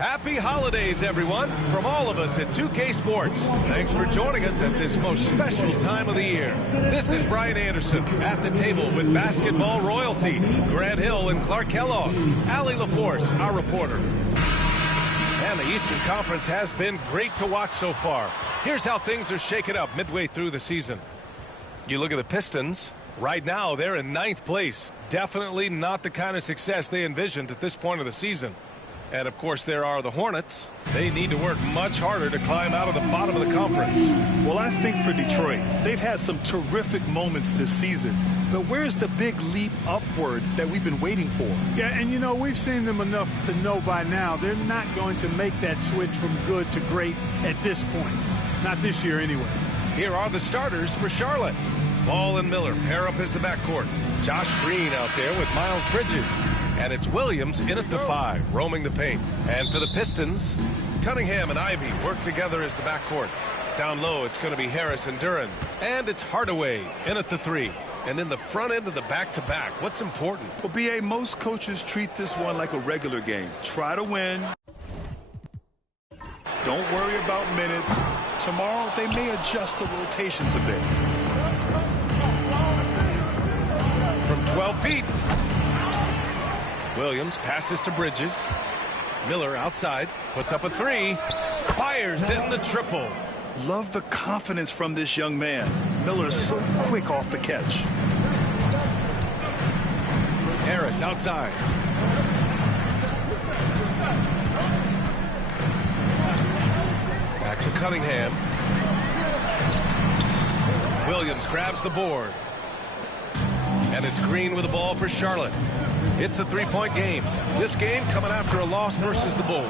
Happy holidays, everyone, from all of us at 2K Sports. Thanks for joining us at this most special time of the year. This is Brian Anderson at the table with basketball royalty, Grant Hill and Clark Kellogg, Allie LaForce, our reporter. And the Eastern Conference has been great to watch so far. Here's how things are shaking up midway through the season. You look at the Pistons. Right now, they're in 9th place. Definitely not the kind of success they envisioned at this point of the season. And, of course, there are the Hornets. They need to work much harder to climb out of the bottom of the conference. Well, I think for Detroit, they've had some terrific moments this season. But where's the big leap upward that we've been waiting for? Yeah, and, you know, we've seen them enough to know by now they're not going to make that switch from good to great at this point. Not this year, anyway. Here are the starters for Charlotte. Ball and Miller pair up as the backcourt. Josh Green out there with Miles Bridges. And it's Williams in at the 5, roaming the paint. And for the Pistons, Cunningham and Ivy work together as the backcourt. Down low, it's going to be Harris and Duran. And it's Hardaway in at the 3. And in the front end of the back-to-back, what's important? Well, B.A., most coaches treat this one like a regular game. Try to win. Don't worry about minutes. Tomorrow, they may adjust the rotations a bit. From 12 feet. Williams passes to Bridges. Miller outside, puts up a 3, fires in the triple. Love the confidence from this young man. Miller's so quick off the catch. Harris outside. Back to Cunningham. Williams grabs the board. And it's Green with the ball for Charlotte. It's a 3-point game. This game coming after a loss versus the Bulls.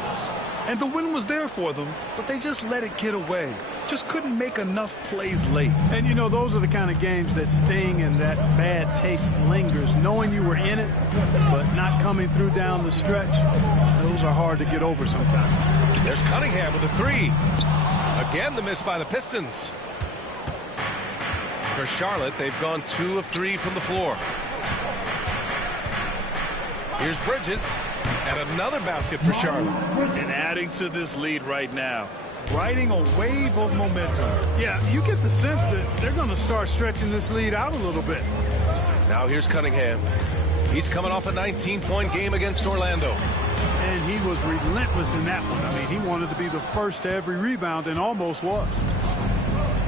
And the win was there for them, but they just let it get away. Just couldn't make enough plays late. And, you know, those are the kind of games that sting and that bad taste lingers. Knowing you were in it, but not coming through down the stretch, those are hard to get over sometimes. There's Cunningham with a 3. Again, the miss by the Pistons. For Charlotte, they've gone 2 of 3 from the floor. Here's Bridges, and another basket for Charlotte. And adding to this lead right now, riding a wave of momentum. Yeah, you get the sense that they're going to start stretching this lead out a little bit. Now here's Cunningham. He's coming off a 19-point game against Orlando. And he was relentless in that one. I mean, he wanted to be the first to every rebound and almost was.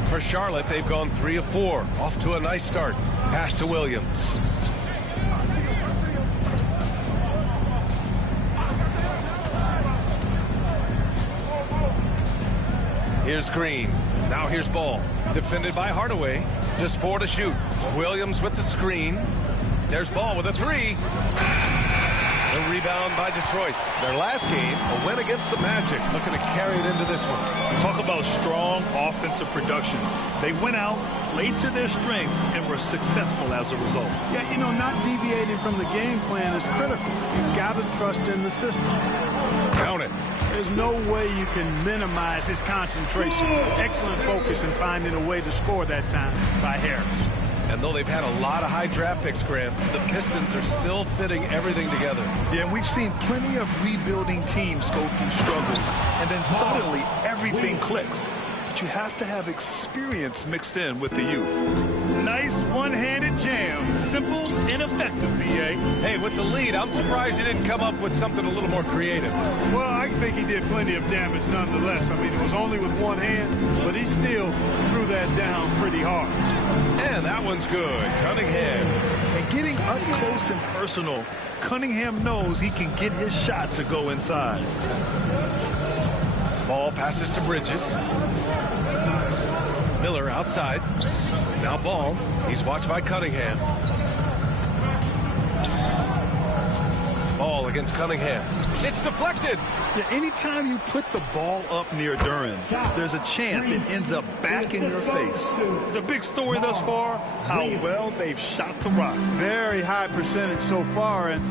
For Charlotte, they've gone 3 of 4. Off to a nice start. Pass to Williams. Here's Green. Now here's Ball. Defended by Hardaway. Just 4 to shoot. Williams with the screen. There's Ball with a 3. The rebound by Detroit. Their last game, a win against the Magic. Looking to carry it into this one. Talk about strong offensive production. They went out, played to their strengths, and were successful as a result. Yeah, you know, not deviating from the game plan is critical. You've got to trust in the system. Count it. There's no way you can minimize his concentration. Excellent focus in finding a way to score that time by Harris. And though they've had a lot of high draft picks, Graham, the Pistons are still fitting everything together. Yeah, and we've seen plenty of rebuilding teams go through struggles, and then suddenly everything clicks. But you have to have experience mixed in with the youth. Nice one-handed jam. Simple and effective, B.A. Hey, with the lead, I'm surprised he didn't come up with something a little more creative. Well, I think he did plenty of damage nonetheless. I mean, it was only with one hand, but he still threw that down pretty hard. And that one's good. Cunningham. And getting up close and personal, Cunningham knows he can get his shot to go inside. Ball passes to Bridges. Miller outside. Now Ball. He's watched by Cunningham. Ball against Cunningham. It's deflected. Yeah, anytime you put the ball up near Duran, there's a chance it ends up back in your face. The big story thus far, how well they've shot the rock. Very high percentage so far, and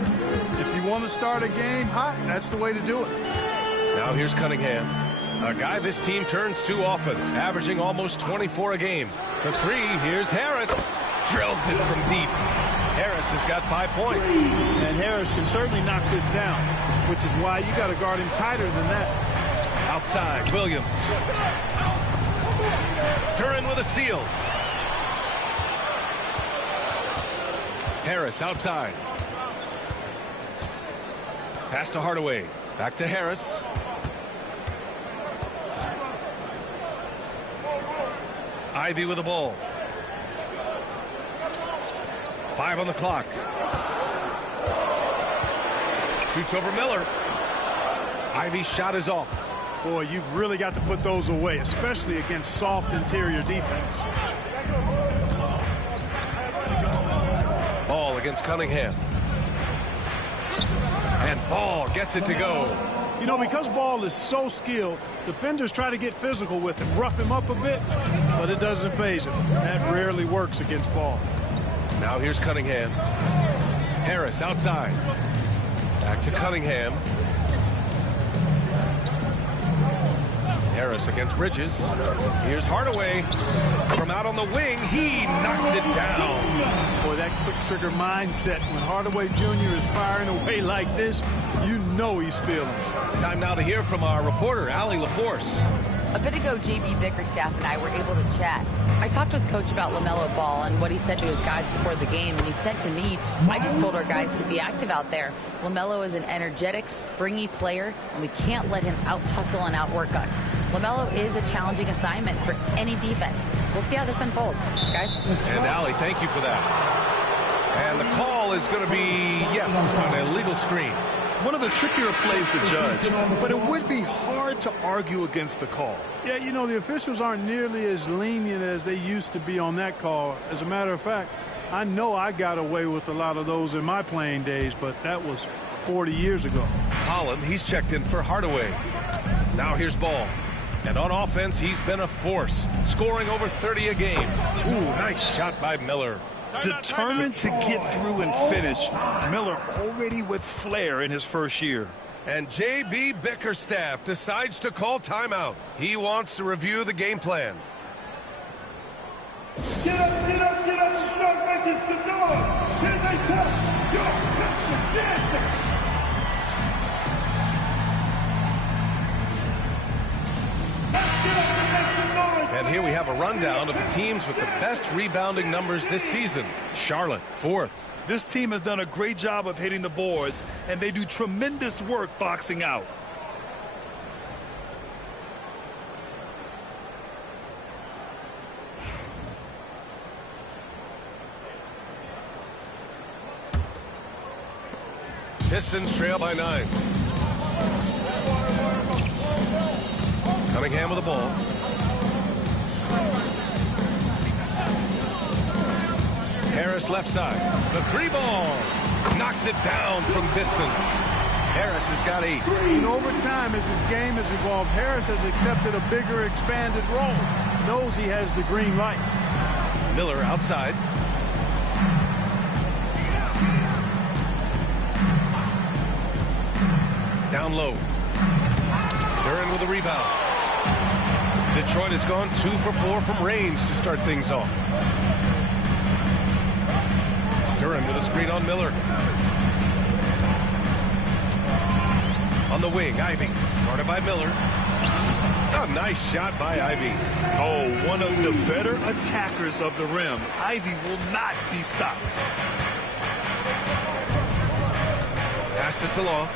if you want to start a game hot, that's the way to do it. Now here's Cunningham. A guy this team turns to often, averaging almost 24 a game. For 3, here's Harris. Drills it from deep. Harris has got 5 points. And Harris can certainly knock this down. which is why you got to guard him tighter than that. Outside, Williams. Duran with a steal. Harris outside. Pass to Hardaway. Back to Harris. Ivy with the ball. 5 on the clock. Shoots over Miller. Ivy's shot is off. Boy, you've really got to put those away, especially against soft interior defense. Ball against Cunningham. And Ball gets it to go. You know, because Ball is so skilled, defenders try to get physical with him, rough him up a bit, but it doesn't faze him. That rarely works against Ball. Now here's Cunningham. Harris outside. Back to Cunningham. Harris against Bridges. Here's Hardaway. From out on the wing, he knocks it down. Boy, that quick trigger mindset, when Hardaway Jr. is firing away like this, you know he's feeling it. Time now to hear from our reporter, Allie LaForce. A bit ago, JB Bickerstaff and I were able to chat. I talked with Coach about LaMelo Ball and what he said to his guys before the game, and he said to me, I just told our guys to be active out there. LaMelo is an energetic, springy player, and we can't let him out-hustle and outwork us. LaMelo is a challenging assignment for any defense. We'll see how this unfolds, guys. And Allie, thank you for that. And the call is going to be, yes, an illegal screen. One of the trickier plays to judge, but it would be hard to argue against the call. Yeah, you know, the officials aren't nearly as lenient as they used to be on that call. As a matter of fact, I know I got away with a lot of those in my playing days, but that was 40 years ago. Holland, he's checked in for Hardaway. Now here's Ball. And on offense, he's been a force, scoring over 30 a game. Ooh, nice shot by Miller. Determined to get through and finish. Miller already with flair in his first year. And J.B. Bickerstaff decides to call timeout. He wants to review the game plan. Get up, get up, get up, and start making some noise. Here they come. Yo, Mr. Dancing. Let's get up and make some noise. And here we have a rundown of the teams with the best rebounding numbers this season. Charlotte, 4th. This team has done a great job of hitting the boards, and they do tremendous work boxing out. Pistons trail by 9. Cunningham with the ball. Harris left side. The 3 ball. Knocks it down from distance. Harris has got 8. And over time, as his game has evolved, Harris has accepted a bigger, expanded role. Knows he has the green light. Miller outside. Down low. Duran with a rebound. Detroit has gone 2 for 4 from range to start things off. Duran with a screen on Miller. On the wing, Ivy. Guarded by Miller. A nice shot by Ivy. Oh, one of the better attackers of the rim. Ivy will not be stopped. Pass to Salon.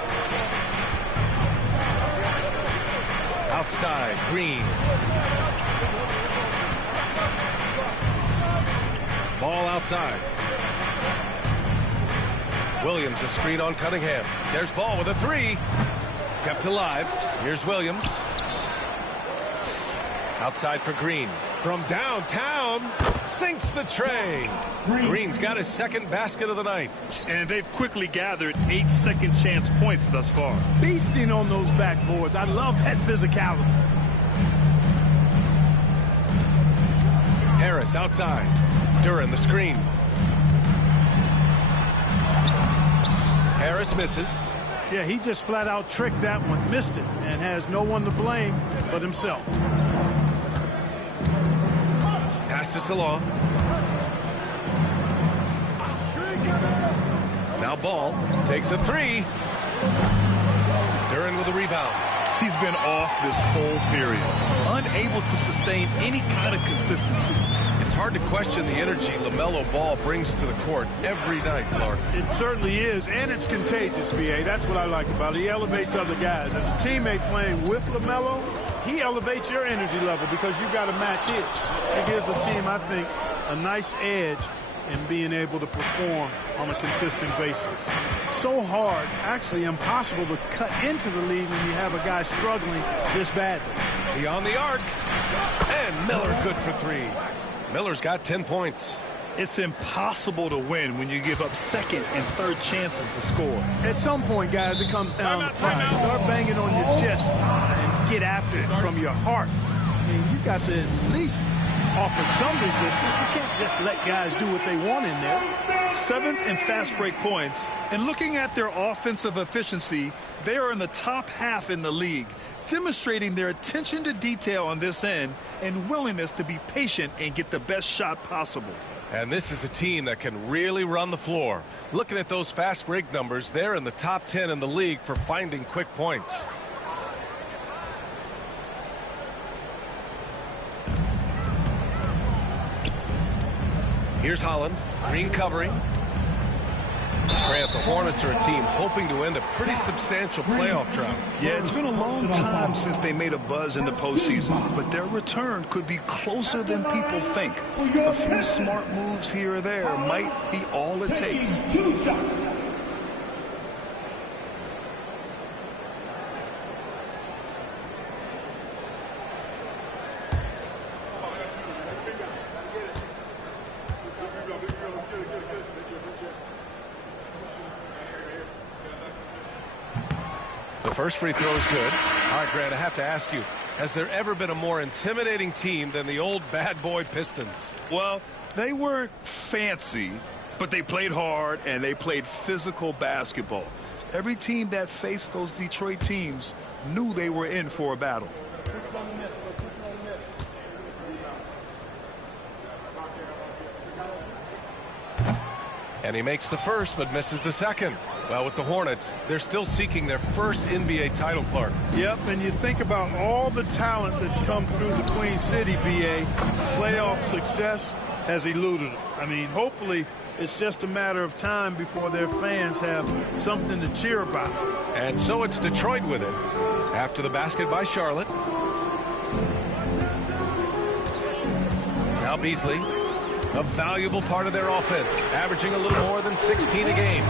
Outside, Green. Ball outside. Williams, a screen on Cunningham. There's Ball with a 3. Kept alive. Here's Williams. Outside for Green. From downtown, sinks the tray. Green's got his second basket of the night. And they've quickly gathered 8 second chance points thus far. Beasting on those backboards. I love that physicality. Harris outside. Duran the screen. Harris misses. Yeah, he just flat out tricked that one, missed it, and has no one to blame but himself. Pass to Salon. Now Ball takes a 3. rebound. He's been off this whole period, unable to sustain any kind of consistency. It's hard to question the energy LaMelo Ball brings to the court every night, Clark. It certainly is, and it's contagious, B.A. That's what I like about it. He elevates other guys. As a teammate playing with LaMelo, he elevates your energy level because you got to match his. It gives the team, I think, a nice edge in being able to perform on a consistent basis. So hard, actually impossible to cut into the lead when you have a guy struggling this badly. Beyond the arc, and Miller good for three. Miller's got 10 points. It's impossible to win when you give up second and third chances to score. At some point, guys, it comes down to pride. Start banging on your chest and get after it from your heart. I mean, you've got to at least offer some resistance. You can't just let guys do what they want in there. 7th in fast break points. And looking at their offensive efficiency, they are in the top half in the league, demonstrating their attention to detail on this end and willingness to be patient and get the best shot possible. And this is a team that can really run the floor. Looking at those fast break numbers, they're in the top 10 in the league for finding quick points. Here's Holland, green covering. Grant, the Hornets are a team hoping to end a pretty substantial playoff drought. Yeah, it's been a long time since they made a buzz in the postseason, but their return could be closer than people think. A few smart moves here or there might be all it takes. First free throw is good. All right, Grant, I have to ask you, has there ever been a more intimidating team than the old bad boy Pistons? Well, they weren't fancy, but they played hard and they played physical basketball. Every team that faced those Detroit teams knew they were in for a battle. And he makes the first, but misses the second. Well, with the Hornets, they're still seeking their first NBA title, Clark. Yep, and you think about all the talent that's come through the Queen City, B.A. Playoff success has eluded them. I mean, hopefully it's just a matter of time before their fans have something to cheer about. And so it's Detroit with it. After the basket by Charlotte. Now Beasley. A valuable part of their offense, averaging a little more than 16 a game.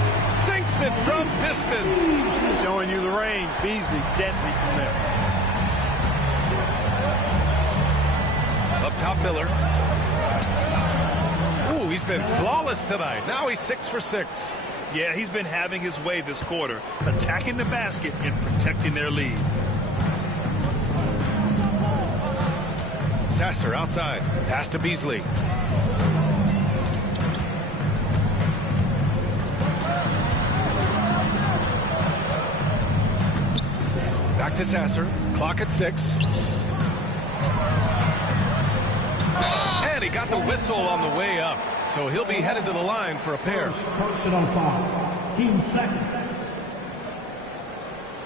Sinks it from distance. Showing you the range. Beasley deadly from there. Up top, Miller. Ooh, he's been flawless tonight. Now he's 6 for 6. Yeah, he's been having his way this quarter, attacking the basket and protecting their lead. Sasser outside. Pass to Beasley. Back to Sasser. Clock at 6. And he got the whistle on the way up. So he'll be headed to the line for a pair. Personal foul. Team second.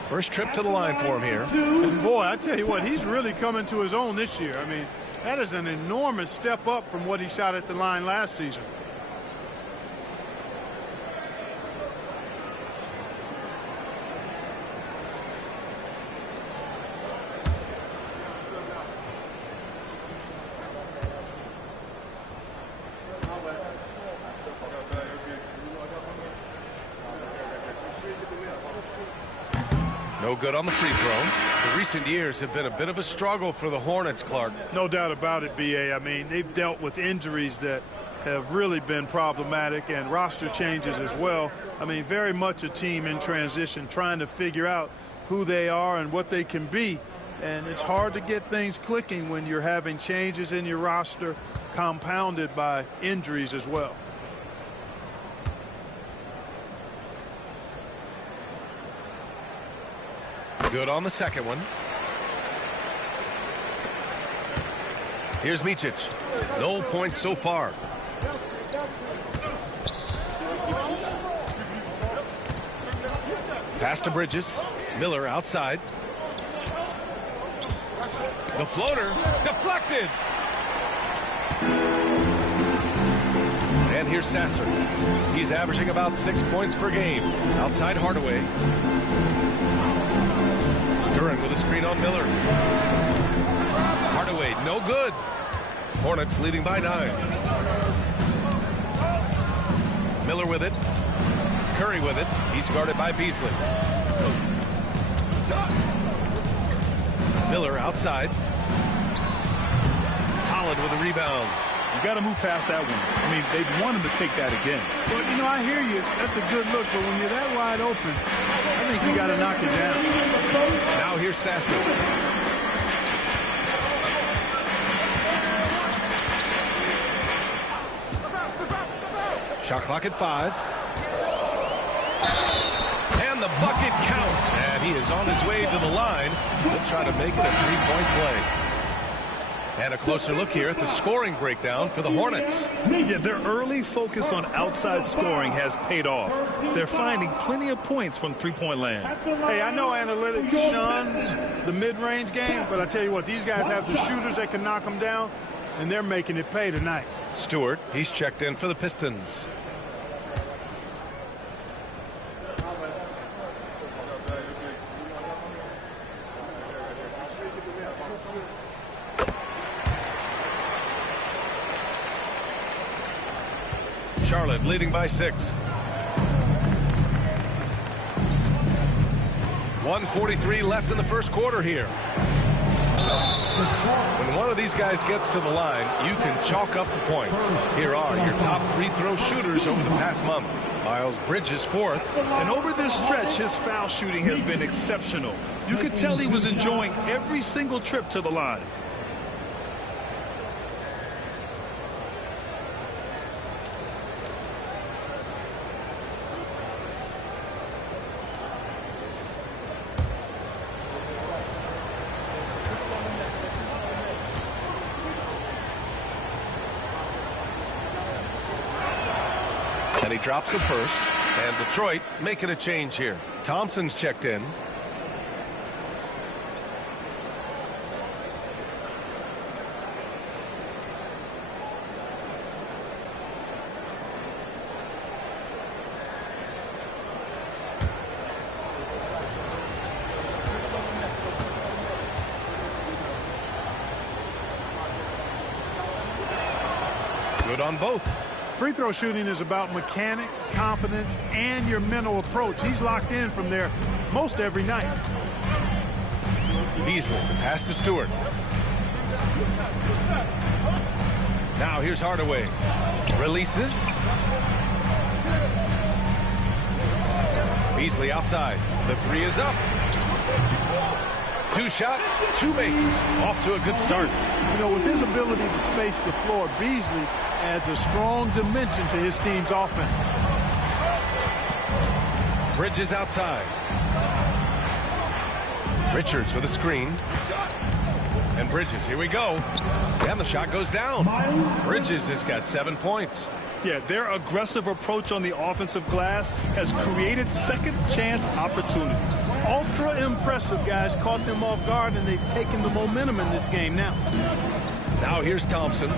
First trip to the line for him here. And boy, I tell you what, he's really coming to his own this year. I mean, that is an enormous step up from what he shot at the line last season. No good on the free throw. The recent years have been a bit of a struggle for the Hornets, Clark. No doubt about it, B.A. I mean, they've dealt with injuries that have really been problematic and roster changes as well. I mean, very much a team in transition, trying to figure out who they are and what they can be. And it's hard to get things clicking when you're having changes in your roster compounded by injuries as well. Good on the second one. Here's Micic. No points so far. Pass to Bridges. Miller outside. The floater deflected. And here's Sasser. He's averaging about 6 points per game. Outside Hardaway. Duran with a screen on Miller. Hardaway, no good. Hornets leading by 9. Miller with it. Curry with it. He's guarded by Beasley. Miller outside. Holland with a rebound. You got to move past that one. I mean, they want him to take that again. Well, you know, I hear you. That's a good look, but when you're that wide open, I think you got to knock it down. Now here's Sasser. Shot clock at 5. And the bucket counts. And he is on his way to the line. He'll try to make it a 3-point play. And a closer look here at the scoring breakdown for the Hornets. Yeah, their early focus on outside scoring has paid off. They're finding plenty of points from three-point land. Hey, I know analytics shuns the mid-range game, but I tell you what, these guys have the shooters that can knock them down, and they're making it pay tonight. Stewart, he's checked in for the Pistons. Charlotte leading by 6. 1:43 left in the first quarter here. When one of these guys gets to the line, you can chalk up the points. Here are your top free throw shooters over the past month. Miles Bridges 4th. And over this stretch, his foul shooting has been exceptional. You could tell he was enjoying every single trip to the line. And he drops the first. And Detroit making a change here. Thompson's checked in. Good on both. Free throw shooting is about mechanics, confidence, and your mental approach. He's locked in from there most every night. Beasley, pass to Stewart. Now here's Hardaway. Releases. Beasley outside. The 3 is up. 2 shots, 2 makes. Off to a good start. You know, with his ability to space the floor, Beasley adds a strong dimension to his team's offense. Bridges outside. Richards with a screen. And Bridges, here we go. And the shot goes down. Bridges has got 7 points. Yeah, their aggressive approach on the offensive glass has created second chance opportunities. Ultra impressive, guys. Caught them off guard, and they've taken the momentum in this game now. Now here's Thompson.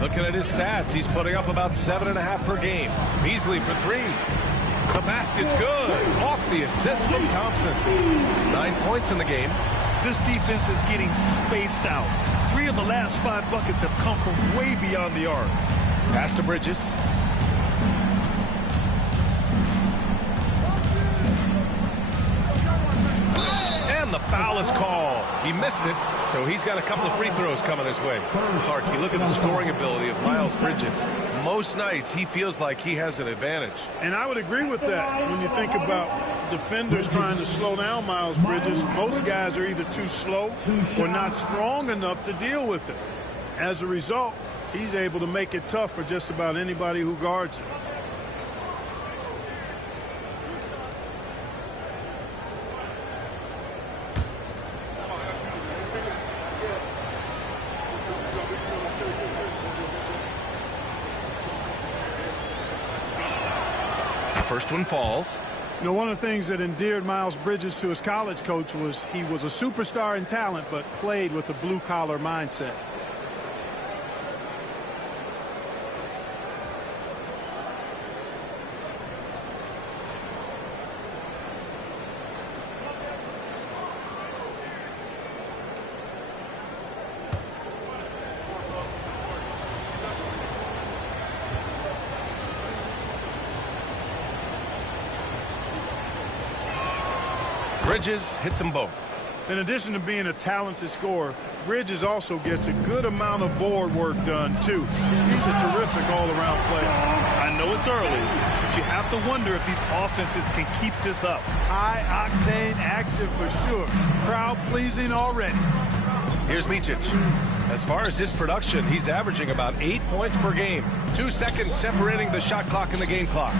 Looking at his stats, he's putting up about 7.5 per game. Beasley for 3. The basket's good. Off the assist from Thompson. 9 points in the game. This defense is getting spaced out. 3 of the last 5 buckets have come from way beyond the arc. Pass to Bridges. And the foul is called. He missed it, so he's got a couple of free throws coming his way. Clark, you look at the scoring ability of Miles Bridges. Most nights, he feels like he has an advantage. And I would agree with that when you think about defenders trying to slow down Miles Bridges. Most guys are either too slow or not strong enough to deal with it. As a result, he's able to make it tough for just about anybody who guards it. First one falls. You know, one of the things that endeared Miles Bridges to his college coach was he was a superstar in talent, but played with a blue-collar mindset. Bridges hits them both. In addition to being a talented scorer, Bridges also gets a good amount of board work done, too. He's a terrific all-around player. I know it's early, but you have to wonder if these offenses can keep this up. High-octane action for sure. Crowd-pleasing already. Here's Micic. As far as his production, he's averaging about 8 points per game. 2 seconds separating the shot clock and the game clock.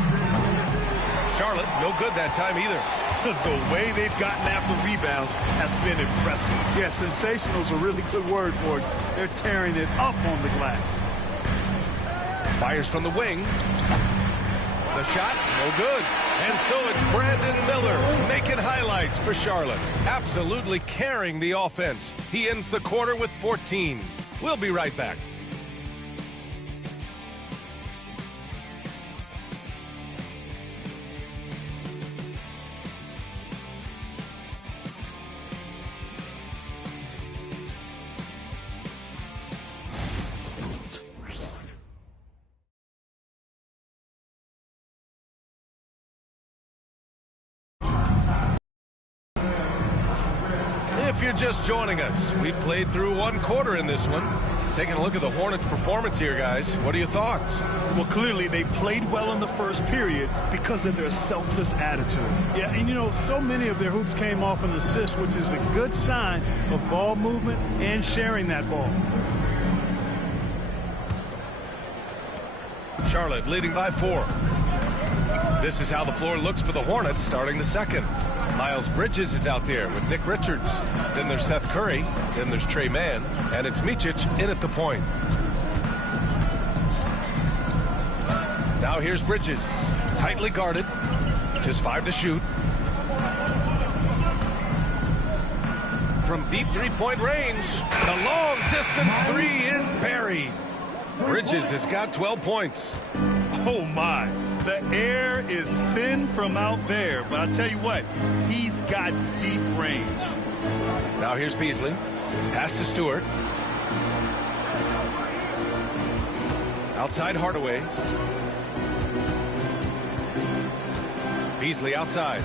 Charlotte, no good that time either. The way they've gotten after rebounds has been impressive. Yeah, sensational is a really good word for it. They're tearing it up on the glass. Fires from the wing. The shot, no good. And so it's Brandon Miller making highlights for Charlotte. Absolutely carrying the offense. He ends the quarter with 14. We'll be right back. If you're just joining us, we played through 1 quarter in this one. Taking a look at the Hornets' performance here, guys. What are your thoughts? Well, clearly they played well in the first period because of their selfless attitude. Yeah, and you know, so many of their hoops came off an assist, which is a good sign of ball movement and sharing that ball. Charlotte leading by 4. This is how the floor looks for the Hornets starting the second. Miles Bridges is out there with Nick Richards. Then there's Seth Curry. Then there's Trey Mann. And it's Micic in at the point. Now here's Bridges. Tightly guarded. Just 5 to shoot. From deep three-point range, the long-distance 3 is buried. Bridges has got 12 points. Oh, my. The air is thin from out there, but I'll tell you what, he's got deep range. Now here's Beasley. Pass to Stewart. Outside Hardaway. Beasley outside.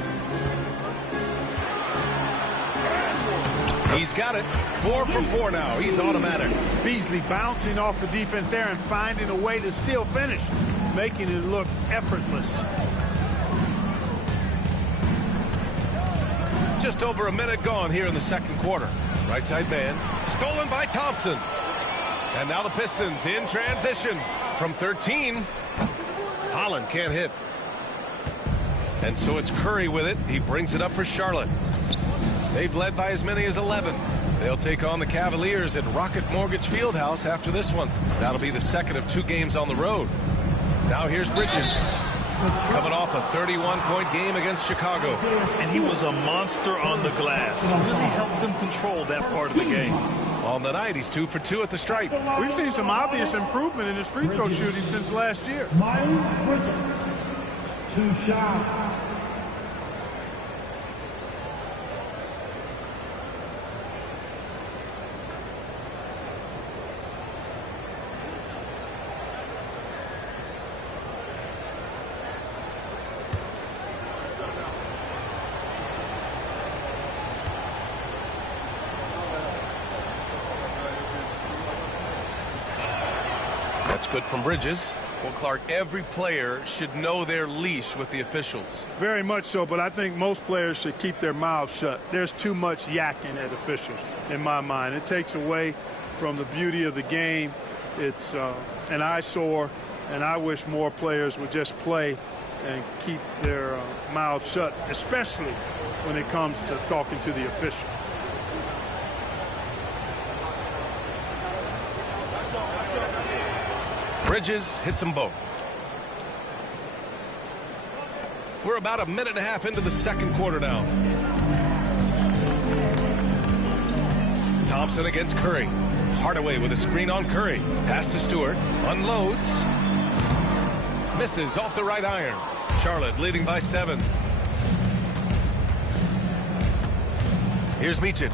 He's got it. 4 for 4 now. He's automatic. Beasley bouncing off the defense there and finding a way to still finish, making it look effortless. Just over a minute gone here in the second quarter. Right side man. Stolen by Thompson. And now the Pistons in transition. From 13. Holland can't hit. And so it's Curry with it. He brings it up for Charlotte. They've led by as many as 11. They'll take on the Cavaliers at Rocket Mortgage Fieldhouse after this one. That'll be the second of 2 games on the road. Now here's Bridges. Coming off a 31-point game against Chicago. And he was a monster on the glass. Really helped them control that part of the game. On the night, he's 2 for 2 at the stripe. We've seen some obvious improvement in his free throw shooting since last year. Miles Bridges, 2 shots. That's good from Bridges. Well, Clark, every player should know their leash with the officials. Very much so, but I think most players should keep their mouths shut. There's too much yakking at officials, in my mind. It takes away from the beauty of the game. It's an eyesore, and I wish more players would just play and keep their mouths shut, especially when it comes to talking to the official. Bridges hits them both. We're about a minute and a half into the second quarter now. Thompson against Curry. Hardaway with a screen on Curry. Pass to Stewart. Unloads. Misses off the right iron. Charlotte leading by 7. Here's Micic.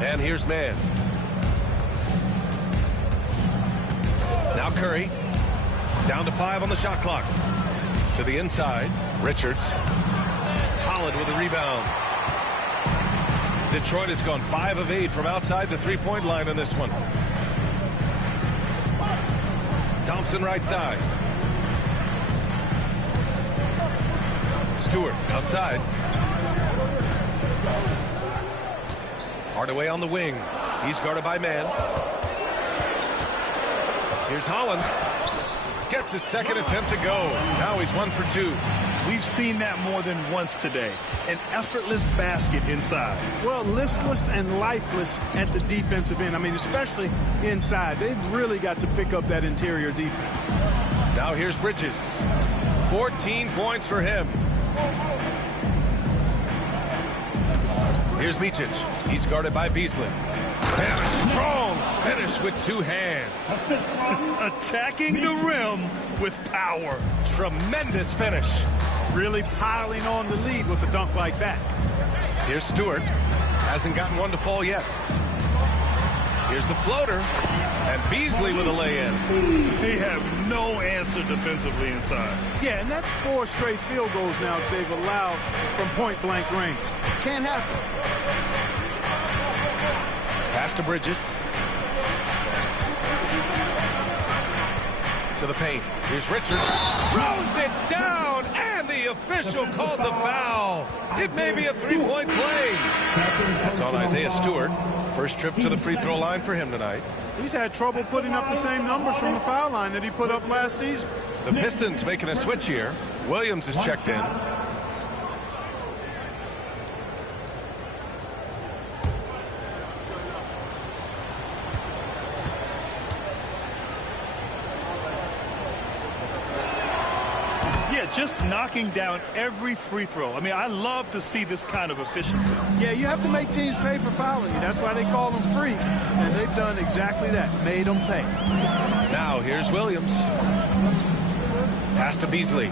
And here's Mann. Now Curry. Down to 5 on the shot clock. To the inside. Richards. Holland with a rebound. Detroit has gone 5 of 8 from outside the three-point line in this one. Thompson right side. Stewart outside. Hardaway on the wing. He's guarded by Mann. Here's Holland. Gets his second attempt to go. Now he's 1 for 2. We've seen that more than once today. An effortless basket inside. Well, listless and lifeless at the defensive end. I mean, especially inside. They've really got to pick up that interior defense. Now here's Bridges. 14 points for him. Here's Micic. He's guarded by Beasley. And a strong finish with 2 hands. Attacking the rim with power. Tremendous finish. Really piling on the lead with a dunk like that. Here's Stewart. Hasn't gotten one to fall yet. Here's the floater. And Beasley with a lay-in. They have no answer defensively inside. Yeah, and that's 4 straight field goals now that they've allowed from point-blank range. Can't happen. Pass to Bridges. To the paint. Here's Richards. Throws it down, and the official calls a foul. It may be a 3-point play. That's on Isaiah Stewart. First trip to the free throw line for him tonight. He's had trouble putting up the same numbers from the foul line that he put up last season. The Pistons making a switch here. Williams is checked in. Just knocking down every free throw. I mean, I love to see this kind of efficiency. Yeah, you have to make teams pay for fouling you. That's why they call them free. And they've done exactly that. Made them pay. Now, here's Williams. Pass to Beasley.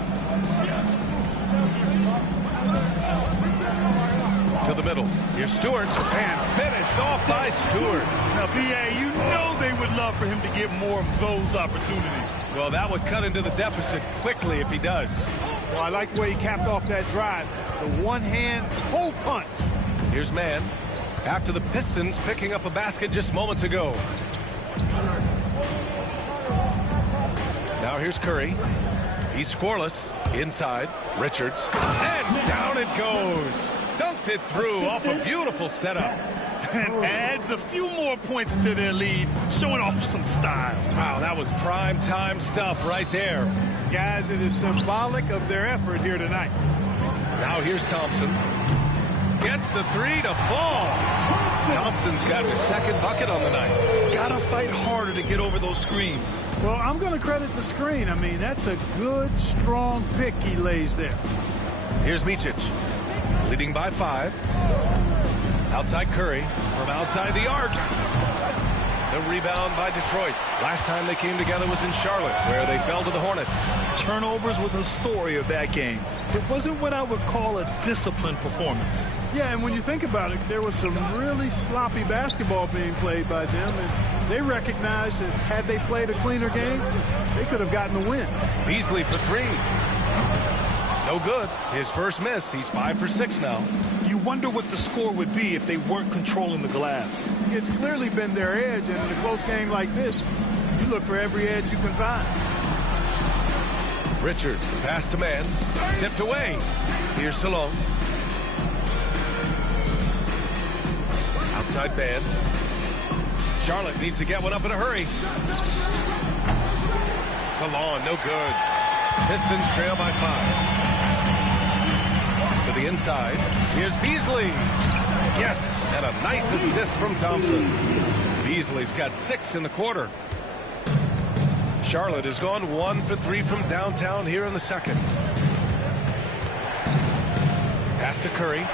To the middle. Here's Stewart. And finished off by Stewart. Now, B.A., you know they would love for him to get more of those opportunities. Well, that would cut into the deficit quickly if he does. Well, I like the way he capped off that drive. The one-hand hole punch. Here's Mann. After the Pistons picking up a basket just moments ago. Now here's Curry. He's scoreless. Inside. Richards. And down it goes. Dunked it through off a beautiful setup. And adds a few more points to their lead, showing off some style. Wow, that was prime time stuff right there. Guys, it is symbolic of their effort here tonight. Now here's Thompson. Gets the 3 to fall. Thompson's got his second bucket on the night. Gotta fight harder to get over those screens. Well, I'm going to credit the screen. I mean, that's a good, strong pick he lays there. Here's Micic. Leading by 5. Outside Curry from outside the arc. The rebound by Detroit. Last time they came together was in Charlotte, where they fell to the Hornets. Turnovers were the story of that game. It wasn't what I would call a disciplined performance. Yeah, and when you think about it, there was some really sloppy basketball being played by them, and they recognized that had they played a cleaner game, they could have gotten the win. Beasley for 3. No good. His first miss. He's 5 for 6 now. You wonder what the score would be if they weren't controlling the glass. It's clearly been their edge, and in a close game like this, you look for every edge you can find. Richards, the pass to Mann. Tipped away. Here's Salone. Outside Mann. Charlotte needs to get one up in a hurry. Salone, no good. Pistons trail by 5. To the inside. Here's Beasley. Yes, and a nice assist from Thompson. Beasley's got 6 in the quarter. Charlotte has gone 1 for 3 from downtown here in the second. Pass to Curry.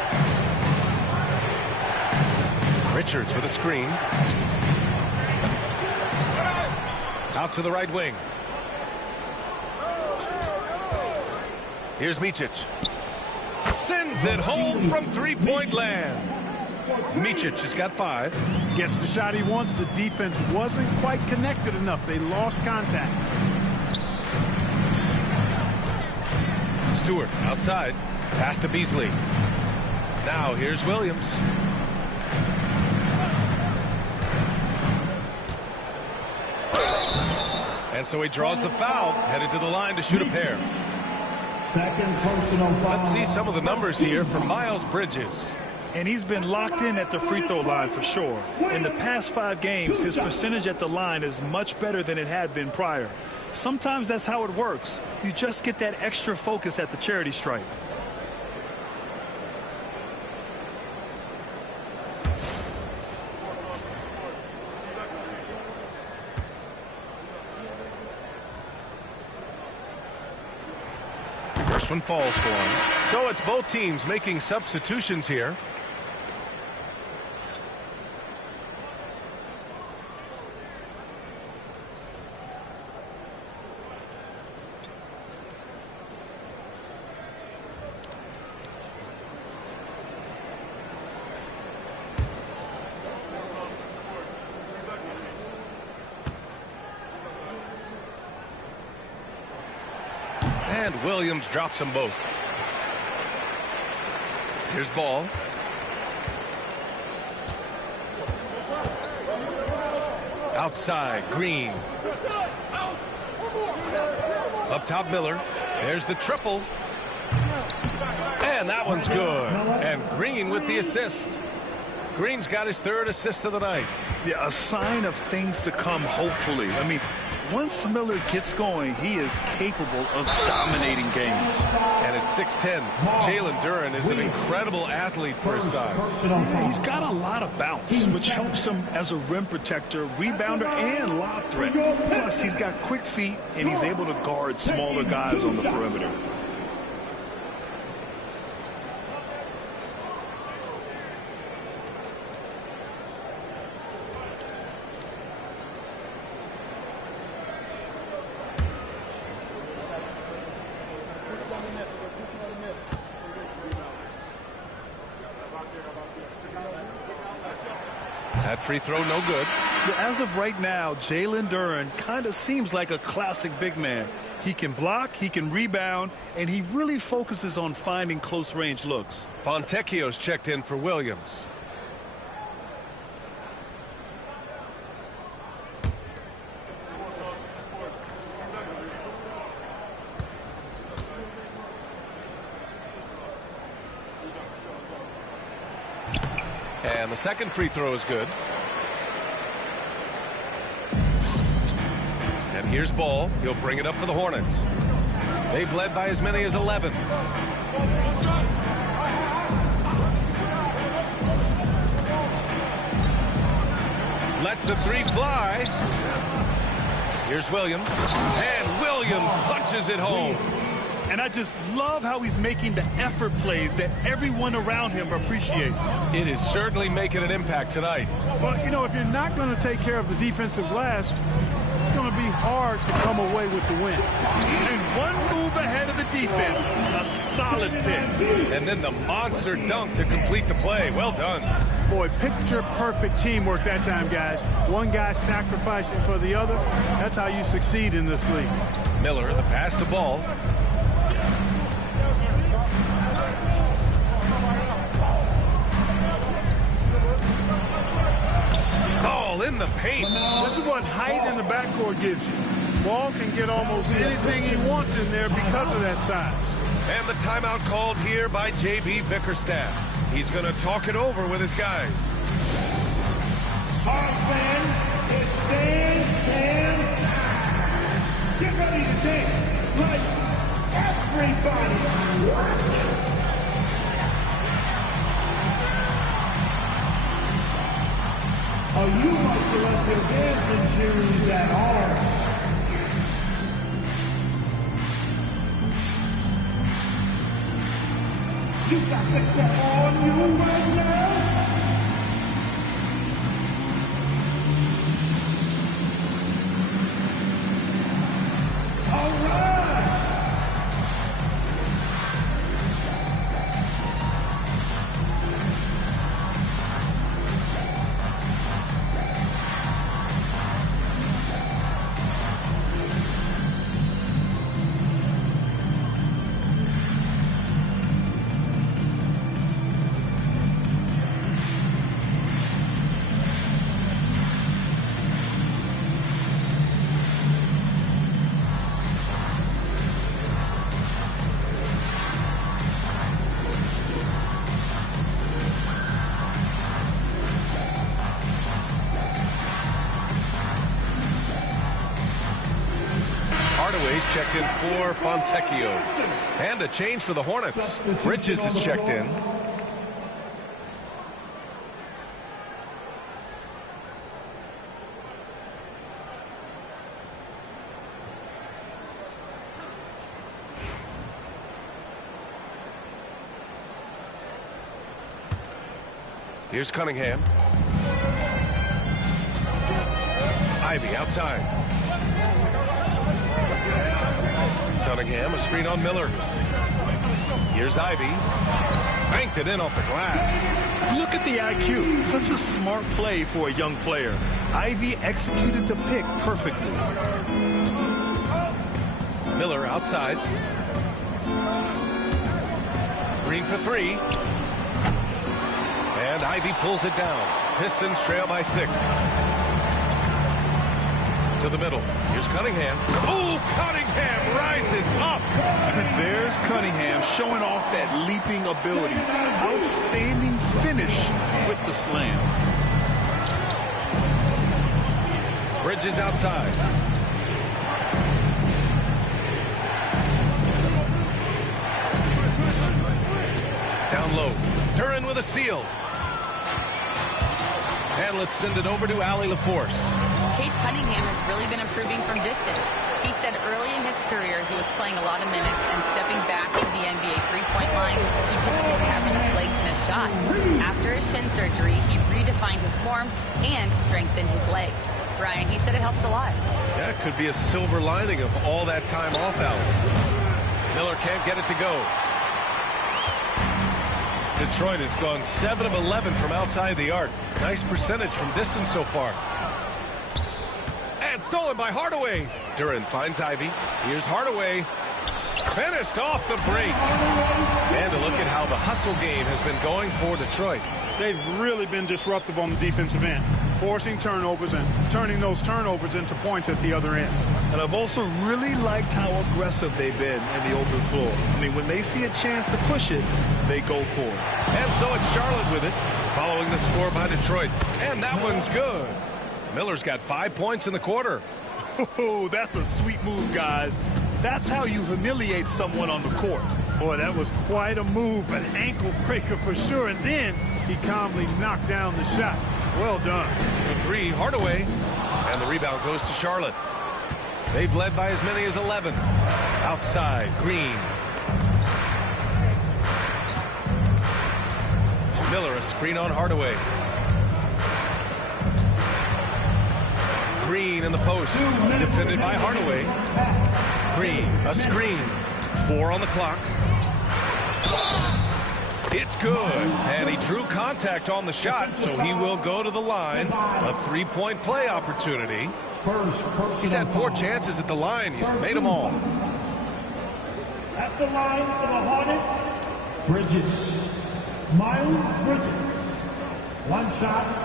Richards with a screen. Out to the right wing. Here's Micic. Sends it home from three-point land. Micic has got 5. Gets the shot he wants. The defense wasn't quite connected enough. They lost contact. Stewart outside. Pass to Beasley. Now here's Williams. And so he draws the foul, headed to the line to shoot a pair. Second personal foul. Let's see some of the numbers here for Miles Bridges. And he's been locked in at the free throw line for sure. In the past 5 games, his percentage at the line is much better than it had been prior. Sometimes that's how it works. You just get that extra focus at the charity stripe. First one falls for him. So it's both teams making substitutions here. And Williams drops them both. Here's Ball. Outside, Green. Up top, Miller. There's the triple. And that one's good. And Green with the assist. Green's got his 3rd assist of the night. Yeah, a sign of things to come, hopefully. I mean, once Miller gets going, he is capable of dominating games. And at 6'10", Jalen Duren is an incredible athlete for his size. He's got a lot of bounce, which helps him as a rim protector, rebounder, and lob threat. Plus, he's got quick feet, and he's able to guard smaller guys on the perimeter. That free throw no good. As of right now, Jalen Duren kind of seems like a classic big man. He can block, he can rebound, and he really focuses on finding close-range looks. Fontecchio's checked in for Williams. And the second free throw is good. And here's Ball. He'll bring it up for the Hornets. They've led by as many as 11. Lets the 3 fly. Here's Williams. And Williams punches it home. And I just love how he's making the effort plays that everyone around him appreciates. It is certainly making an impact tonight. Well, you know, if you're not going to take care of the defensive glass, it's going to be hard to come away with the win. And one move ahead of the defense, a solid pick. And then the monster dunk to complete the play. Well done. Boy, picture perfect teamwork that time, guys. One guy sacrificing for the other. That's how you succeed in this league. Miller, the pass to Ball. In the paint. This is what height in the backcourt gives you. Ball can get almost anything he wants in there because of that size. And the timeout called here by J.B. Bickerstaff. He's going to talk it over with his guys. All right, fans, it stands and get ready to dance like everybody watching. Oh, you must have left your dancing shoes at home. You got to get on you right now. All right. Hardaway's checked in for Fontecchio. And a change for the Hornets. Bridges is checked in. Here's Cunningham. Ivy outside. Cunningham, a screen on Miller. Here's Ivy. Banked it in off the glass. Look at the IQ. Such a smart play for a young player. Ivy executed the pick perfectly. Miller outside. Green for three. And Ivy pulls it down. Pistons trail by 6. To the middle. Here's Cunningham. Oh, Cunningham rises up. There's Cunningham showing off that leaping ability. Outstanding finish with the slam. Bridges outside. Down low. Duran with a steal. And let's send it over to Allie LaForce. Cade Cunningham has really been improving from distance. He said early in his career he was playing a lot of minutes and stepping back to the NBA three-point line, he just didn't have enough legs in his shot. After his shin surgery, he redefined his form and strengthened his legs. Brian, he said it helped a lot. That could be a silver lining of all that time off out. Miller can't get it to go. Detroit has gone 7 of 11 from outside the arc. Nice percentage from distance so far. And stolen by Hardaway. Duran finds Ivy. Here's Hardaway. Finished off the break. And a look at how the hustle game has been going for Detroit. They've really been disruptive on the defensive end, forcing turnovers and turning those turnovers into points at the other end. And I've also really liked how aggressive they've been in the open floor. I mean, when they see a chance to push it, they go for it. And so it's Charlotte with it, following the score by Detroit. And that one's good. Miller's got 5 points in the quarter. Oh, that's a sweet move, guys. That's how you humiliate someone on the court. Boy, that was quite a move, an ankle breaker for sure. And then he calmly knocked down the shot. Well done. For 3, Hardaway. And the rebound goes to Charlotte. They've led by as many as 11. Outside, Green. Miller, a screen on Hardaway. Green in the post. Defended by Hardaway. Green, a screen. 4 on the clock. It's good. And he drew contact on the shot, so he will go to the line. A 3-point play opportunity. He's had 4 chances at the line. He's made them all. At the line for the Hornets, Bridges. Miles Bridges. 1 shot.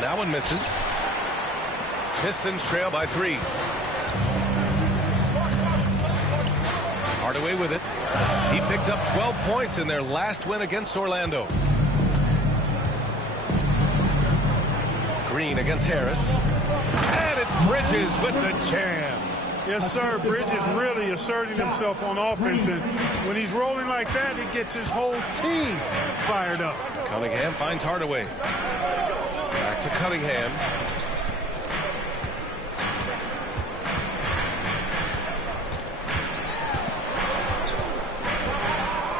That one misses. Pistons trail by 3. Hardaway with it. He picked up 12 points in their last win against Orlando. Green against Harris. And it's Bridges with the jam. Yes, sir. Bridges really asserting himself on offense, and when he's rolling like that, it gets his whole team fired up. Cunningham finds Hardaway. Back to Cunningham.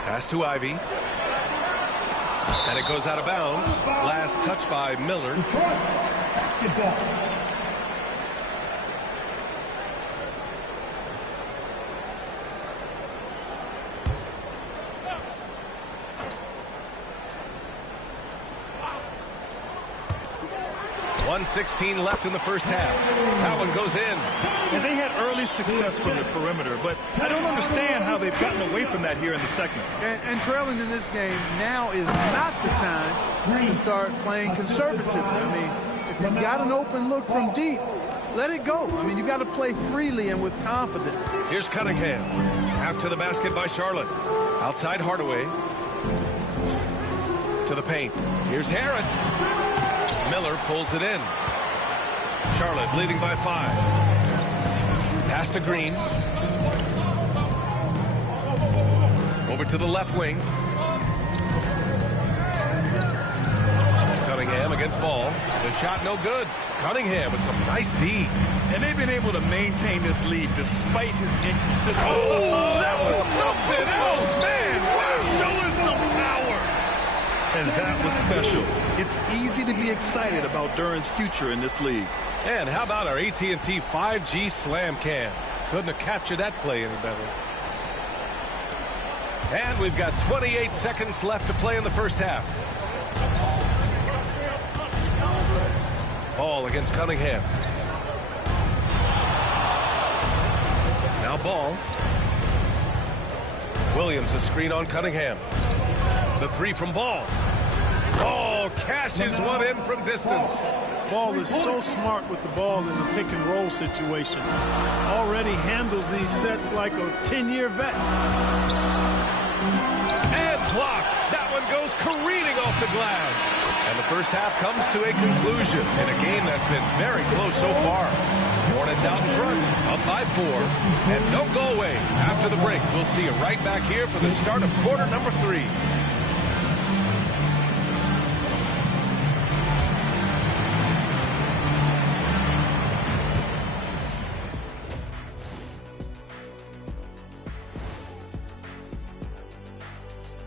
Pass to Ivy. And it goes out of bounds. Last touch by Miller. Basketball. 1:16 left in the first half. That one goes in. And they had early success from the perimeter, but I don't understand how they've gotten away from that here in the second. And trailing in this game, now is not the time to start playing conservatively. I mean, if you've got an open look from deep, let it go. I mean, you've got to play freely and with confidence. Here's Cunningham. After the basket by Charlotte. Outside Hardaway. To the paint. Here's Harris. Miller pulls it in. Charlotte leading by 5. Pass to Green. Over to the left wing. Cunningham against Ball. The shot no good. Cunningham with some nice D. And they've been able to maintain this lead despite his inconsistency. Oh, that was something else, man. Wow, show us some power. And that was special. It's easy to be excited about Duran's future in this league. And how about our AT&T 5G Slam Cam? Couldn't have captured that play any better. And we've got 28 seconds left to play in the first half. Ball against Cunningham. Now Ball. Williams a screen on Cunningham. The three from Ball. Ball cashes one in from distance. Ball is so smart with the ball in the pick and roll situation. Already handles these sets like a 10-year vet. And blocked. That one goes careening off the glass. And the first half comes to a conclusion in a game that's been very close so far. Hornets out in front, up by 4. And don't go away. After the break, we'll see you right back here for the start of quarter number 3.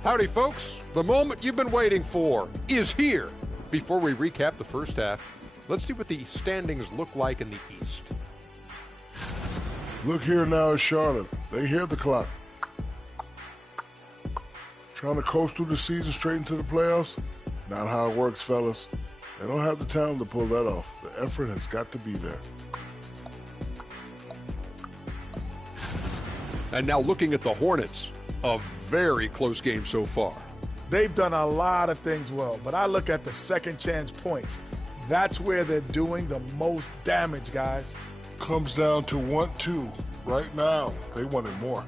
Howdy, folks. The moment you've been waiting for is here. Before we recap the first half, let's see what the standings look like in the East. Look here now at Charlotte. They hear the clock. Trying to coast through the season straight into the playoffs? Not how it works, fellas. They don't have the talent to pull that off. The effort has got to be there. And now looking at the Hornets, a very close game so far. They've done a lot of things well, but I look at the second chance points. That's where they're doing the most damage, guys. Comes down to 1-2. Right now, they wanted more.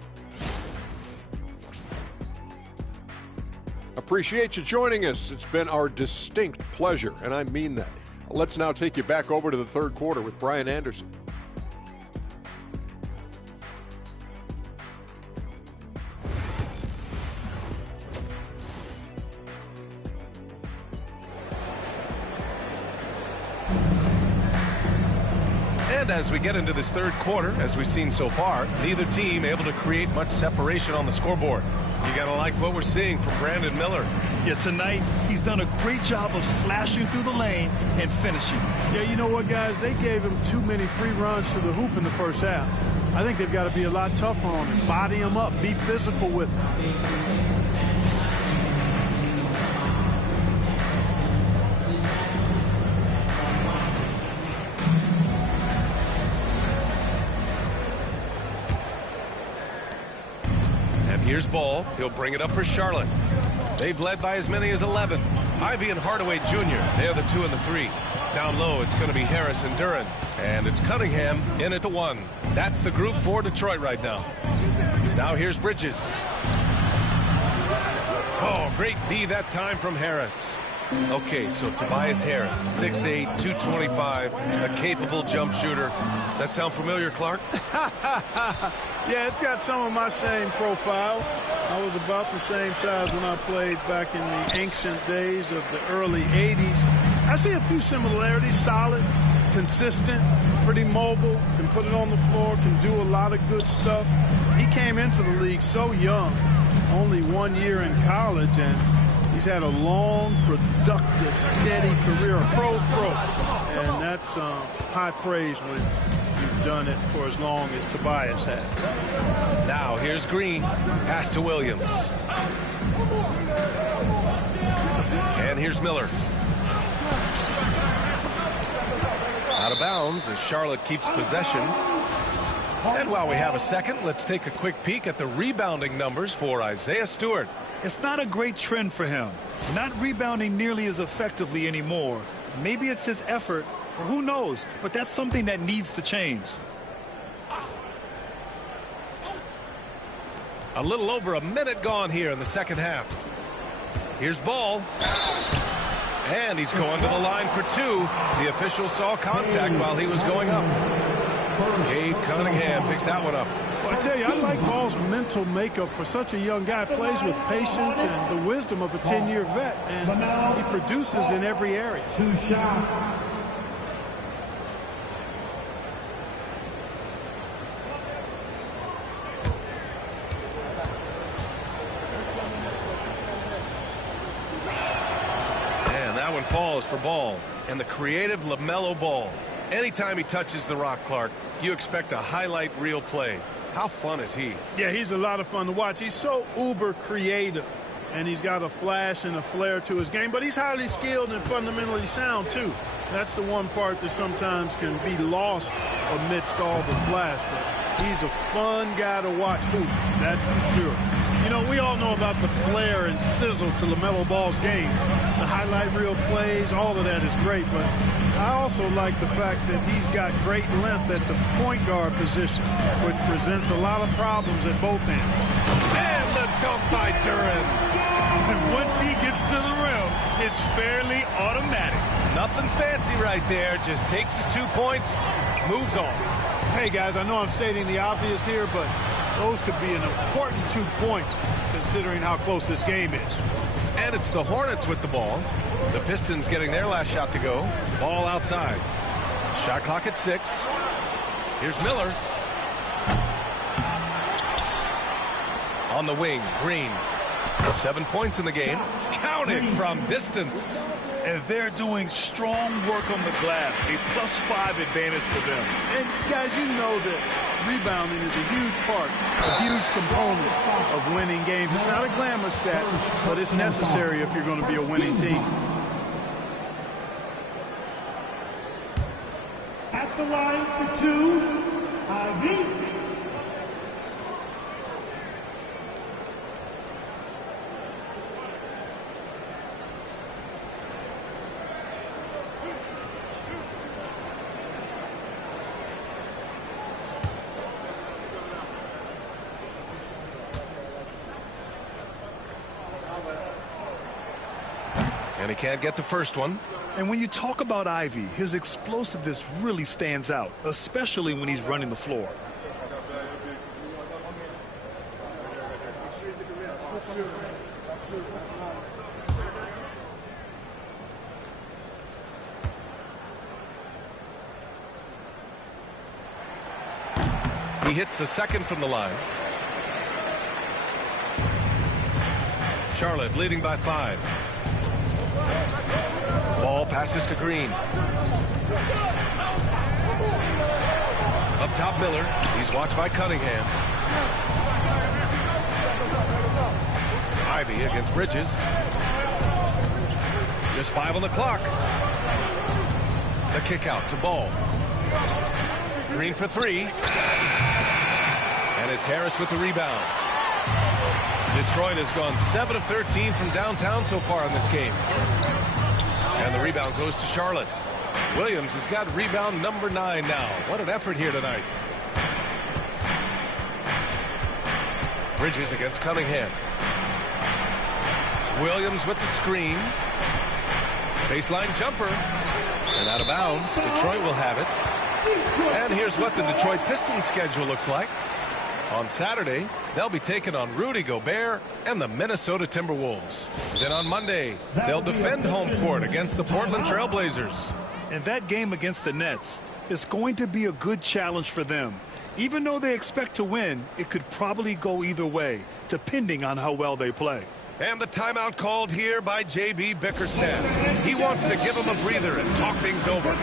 Appreciate you joining us. It's been our distinct pleasure, and I mean that. Let's now take you back over to the third quarter with Brian Anderson. And as we get into this third quarter, as we've seen so far, neither team able to create much separation on the scoreboard. You got to like what we're seeing from Brandon Miller. Yeah, tonight he's done a great job of slashing through the lane and finishing. Yeah, you know what, guys? They gave him too many free runs to the hoop in the first half. I think they've got to be a lot tougher on him, body him up, be physical with him. Here's Ball. He'll bring it up for Charlotte. They've led by as many as 11. Ivy and Hardaway Jr., they're the 2 and the 3. Down low, it's going to be Harris and Duran. And it's Cunningham in at the 1. That's the group for Detroit right now. Now here's Bridges. Oh, great D that time from Harris. Okay, so Tobias Harris, 6'8", 225, a capable jump shooter. That sound familiar, Clark? Yeah, it's got some of my same profile. I was about the same size when I played back in the ancient days of the early 80s. I see a few similarities. Solid, consistent, pretty mobile, can put it on the floor, can do a lot of good stuff. He came into the league so young, only 1 year in college, and he's had a long, productive, steady career, a pro's pro. And that's high praise when you've done it for as long as Tobias has. Now, here's Green. Pass to Williams. And here's Miller. Out of bounds as Charlotte keeps possession. And while we have a second, let's take a quick peek at the rebounding numbers for Isaiah Stewart. It's not a great trend for him. Not rebounding nearly as effectively anymore. Maybe it's his effort, or who knows, but that's something that needs to change. A little over a minute gone here in the second half. Here's Ball. And he's going to the line for two. The official saw contact while he was going up. Gabe Cunningham picks that one up. Well, I tell you, I like Ball's mental makeup for such a young guy. Plays with patience and the wisdom of a 10-year vet, and he produces in every area. Two shots. And that one falls for Ball. And the creative LaMelo Ball. Anytime he touches the rock, Clark, you expect a highlight reel play. How fun is he? Yeah, he's a lot of fun to watch. He's so uber creative, and he's got a flash and a flair to his game, but he's highly skilled and fundamentally sound, too. That's the one part that sometimes can be lost amidst all the flash, but he's a fun guy to watch hoop, that's for sure. You know, we all know about the flair and sizzle to LaMelo Ball's game. The highlight reel plays, all of that is great, but I also like the fact that he's got great length at the point guard position, which presents a lot of problems at both ends. And the dunk by Duran. And once he gets to the rim, it's fairly automatic. Nothing fancy right there. Just takes his 2 points, moves on. Hey, guys, I know I'm stating the obvious here, but those could be an important 2 points considering how close this game is. And it's the Hornets with the ball. The Pistons getting their last shot to go. Ball outside. Shot clock at 6. Here's Miller. On the wing, Green. 7 points in the game. Counted from distance. And they're doing strong work on the glass. A +5 advantage for them. And, guys, you know that rebounding is a huge part, a huge component of winning games. It's not a glamour stat, but it's necessary if you're going to be a winning team. At the line for two, Ivy. And he can't get the first one. And when you talk about Ivy, his explosiveness really stands out, especially when he's running the floor. He hits the second from the line. Charlotte leading by 5. Ball passes to Green. Up top, Miller. He's watched by Cunningham. Ivy against Bridges. Just 5 on the clock. The kick out to Ball. Green for 3. And it's Harris with the rebound. Detroit has gone 7 of 13 from downtown so far in this game. And the rebound goes to Charlotte. Williams has got rebound number 9 now. What an effort here tonight. Bridges against Cunningham. Williams with the screen. Baseline jumper. And out of bounds. Detroit will have it. And here's what the Detroit Pistons schedule looks like. On Saturday, they'll be taking on Rudy Gobert and the Minnesota Timberwolves. Then on Monday, they'll defend home court against the Portland Trail Blazers. And that game against the Nets is going to be a good challenge for them. Even though they expect to win, it could probably go either way, depending on how well they play. And the timeout called here by J.B. Bickerstaff. He wants to give him a breather and talk things over.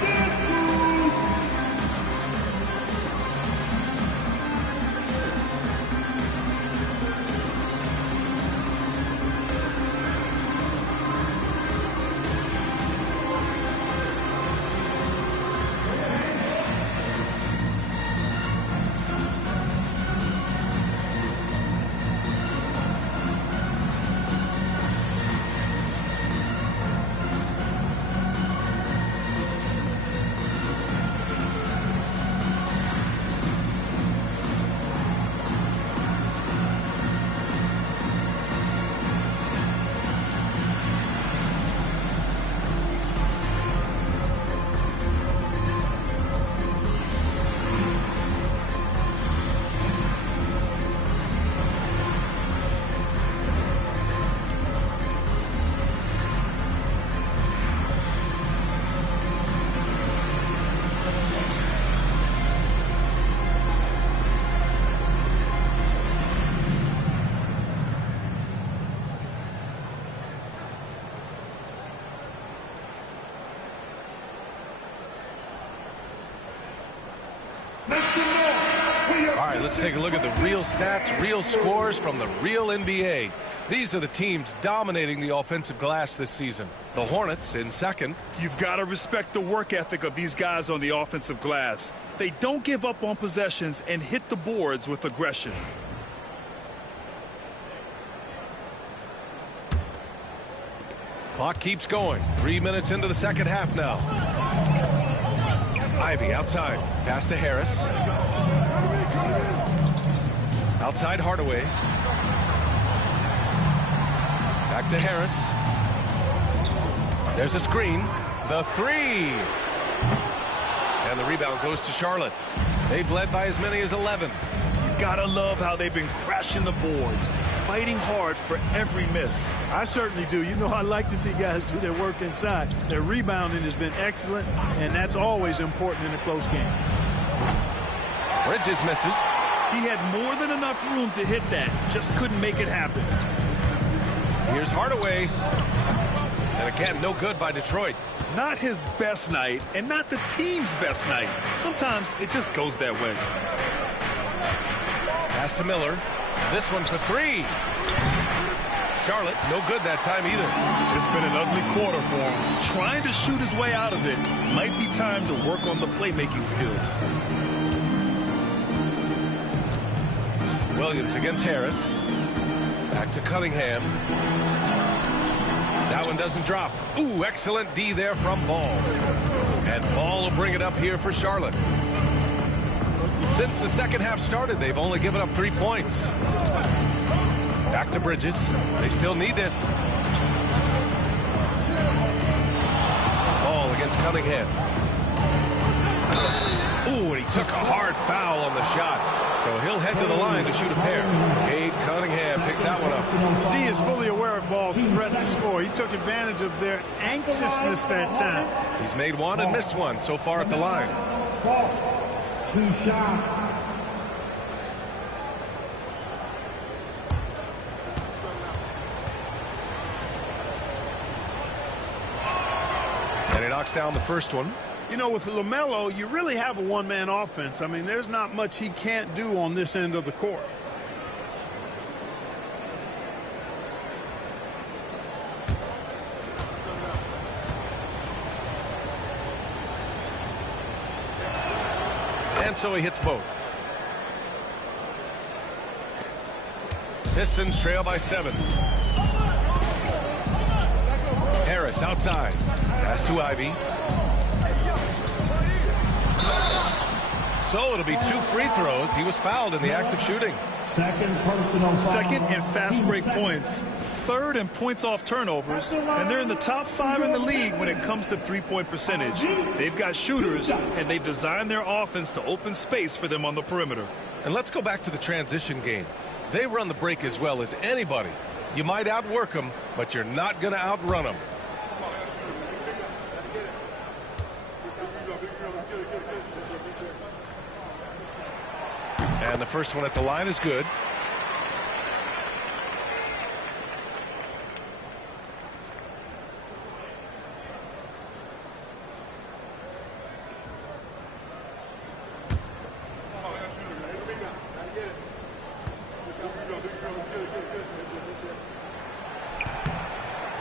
All right, let's take a look at the real stats, real scores from the real NBA. These are the teams dominating the offensive glass this season. The Hornets in second. You've got to respect the work ethic of these guys on the offensive glass. They don't give up on possessions and hit the boards with aggression. Clock keeps going. 3 minutes into the second half now. Ivy outside. Pass to Harris. Outside Hardaway. Back to Harris. There's a screen. The three. And the rebound goes to Charlotte. They've led by as many as 11. Gotta love how they've been crashing the boards, fighting hard for every miss. I certainly do. You know, I like to see guys do their work inside. Their rebounding has been excellent, and that's always important in a close game. Bridges misses. He had more than enough room to hit that, just couldn't make it happen. Here's Hardaway. And again, no good by Detroit. Not his best night, and not the team's best night. Sometimes it just goes that way. Pass to Miller. This one for three. Charlotte, no good that time either. It's been an ugly quarter for him. Trying to shoot his way out of it. Might be time to work on the playmaking skills. Williams against Harris. Back to Cunningham. That one doesn't drop. Ooh, excellent D there from Ball. And Ball will bring it up here for Charlotte. Since the second half started, they've only given up 3 points. Back to Bridges. They still need this. Ball against Cunningham. Ooh, and he took a hard foul on the shot. So he'll head to the line to shoot a pair. Cade Cunningham picks that one up. D is fully aware of Ball's threat to score. He took advantage of their anxiousness that time. He's made one and missed one so far at the line. 2 shots. And he knocks down the first one. You know, with LaMelo, you really have a one-man offense. I mean, there's not much he can't do on this end of the court. And so he hits both. Pistons trail by 7. Harris outside. Pass to Ivy. So it'll be 2 free throws. He was fouled in the act of shooting. Second personal foul. Second in fast break points, third in points off turnovers, and they're in the top 5 in the league when it comes to three-point percentage. They've got shooters, and they've designed their offense to open space for them on the perimeter. And let's go back to the transition game. They run the break as well as anybody. You might outwork them, but you're not going to outrun them. And the first one at the line is good.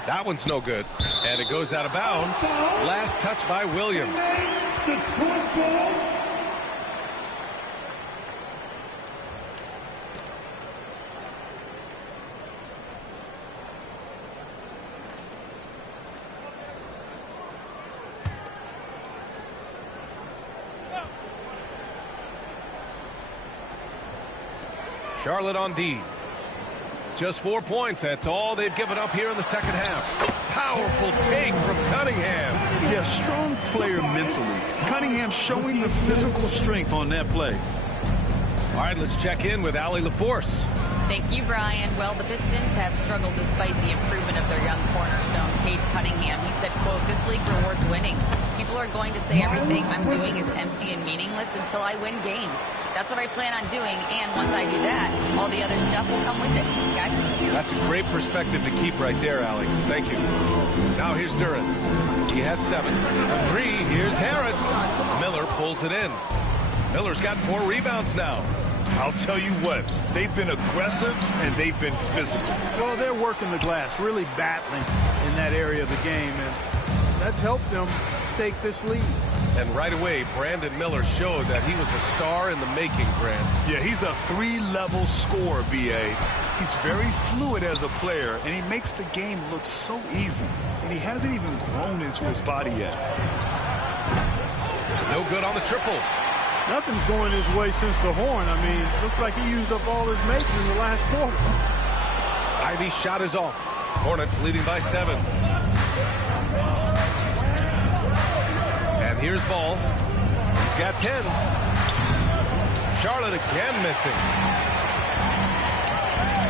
That one's no good. And it goes out of bounds. Last touch by Williams. Charlotte on D. Just 4 points. That's all they've given up here in the second half. Powerful take from Cunningham. Yeah, strong player mentally. Cunningham showing the physical strength on that play. All right, let's check in with Allie LaForce. Thank you, Brian. Well, the Pistons have struggled despite the improvement of their young cornerstone, Cade Cunningham. He said, quote, "This league rewards winning. People are going to say everything I'm doing is empty and meaningless until I win games. That's what I plan on doing, and once I do that, all the other stuff will come with it." Guys? That's a great perspective to keep right there, Allie. Thank you. Now here's Duran. He has 7. For 3, here's Harris. Miller pulls it in. Miller's got 4 rebounds now. I'll tell you what, they've been aggressive and they've been physical. Well, they're working the glass, really battling in that area of the game, and that's helped them stake this lead. And right away, Brandon Miller showed that he was a star in the making, Grant. Yeah, he's a 3-level scorer, B.A. He's very fluid as a player, and he makes the game look so easy. And he hasn't even grown into his body yet. No good on the triple. Nothing's going his way since the horn. I mean, looks like he used up all his makes in the last quarter. Ivy's shot is off. Hornets leading by 7. And here's Ball. He's got 10. Charlotte again missing.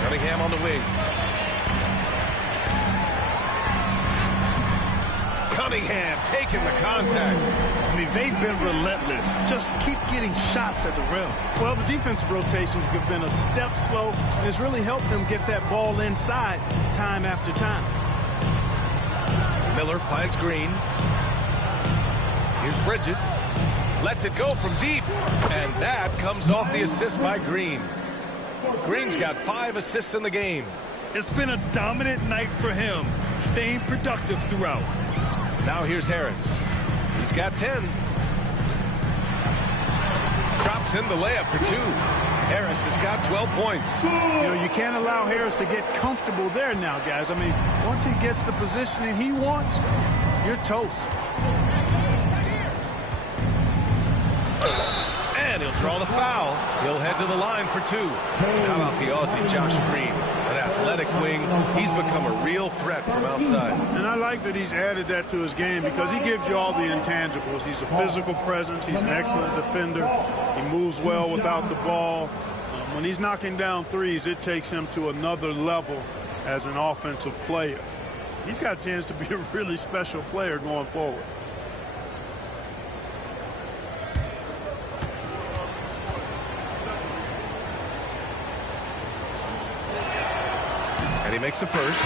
Cunningham on the wing. Cunningham taking the contact. I mean, they've been relentless. Just keep getting shots at the rim. Well, the defensive rotations have been a step slow, and it's really helped them get that ball inside time after time. Miller finds Green. Here's Bridges. Lets it go from deep. And that comes off the assist by Green. Green's got 5 assists in the game. It's been a dominant night for him, staying productive throughout. Now here's Harris. He's got 10. Drops in the layup for 2. Harris has got 12 points. You know, you can't allow Harris to get comfortable there now, guys. I mean, once he gets the positioning he wants, you're toast. And he'll draw the foul. He'll head to the line for 2. How about the Aussie Josh Green? An athletic wing. He's become a real threat from outside. And I like that he's added that to his game because he gives you all the intangibles. He's a physical presence. He's an excellent defender. He moves well without the ball. When he's knocking down threes, it takes him to another level as an offensive player. He's got a chance to be a really special player going forward. And he makes the first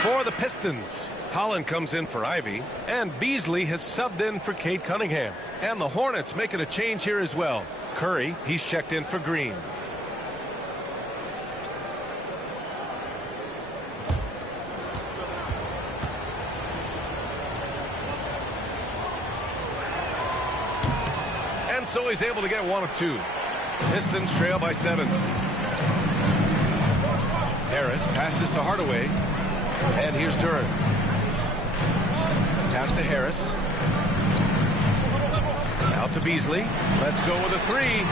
for the Pistons. Holland comes in for Ivy, and Beasley has subbed in for Cade Cunningham. And the Hornets making a change here as well. Curry, he's checked in for Green. And so he's able to get 1 of 2. Pistons trail by 7. Harris passes to Hardaway. And here's Duran. Pass to Harris. Out to Beasley. Let's go with a three.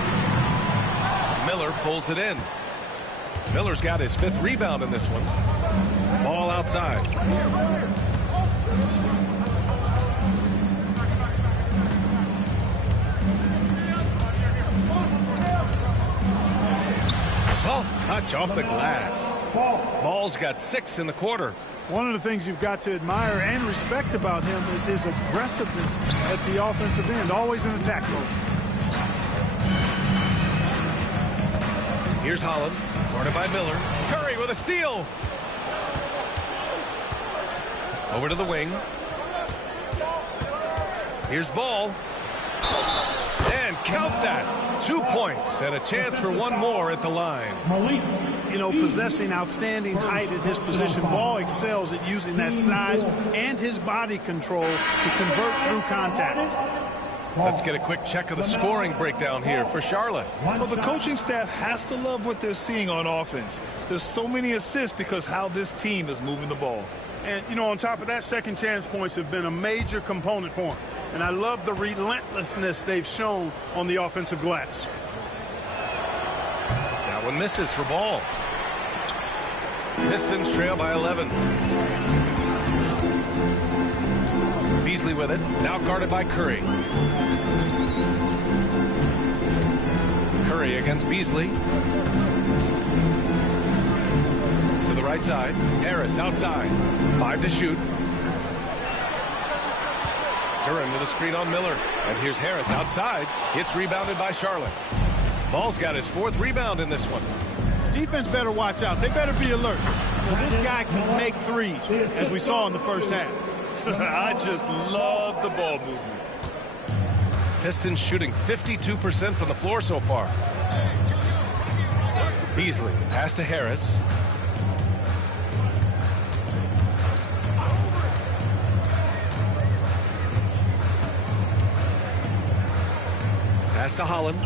Miller pulls it in. Miller's got his 5th rebound in this one. Ball outside. Soft touch off the glass. Ball's got 6 in the quarter. One of the things you've got to admire and respect about him is his aggressiveness at the offensive end, always in attack mode. Here's Holland, guarded by Miller. Curry with a steal. Over to the wing. Here's Ball. And count that. 2 points and a chance for one more at the line. You know, possessing outstanding height at his position, Ball excels at using that size and his body control to convert through contact. Let's get a quick check of the scoring breakdown here for Charlotte. Well, the coaching staff has to love what they're seeing on offense. There's so many assists because how this team is moving the ball. And, you know, on top of that, second chance points have been a major component for him. And I love the relentlessness they've shown on the offensive glass. That one misses for Ball. Pistons trail by 11. Beasley with it. Now guarded by Curry. Curry against Beasley. To the right side. Harris outside. 5 to shoot. Duran with a screen on Miller. And here's Harris outside. It's rebounded by Charlotte. Ball's got his 4th rebound in this one. Defense better watch out. They better be alert. Well, this guy can make threes, as we saw in the first half. I just love the ball movement. Pistons shooting 52% from the floor so far. Beasley, pass to Harris. Pass to Holland.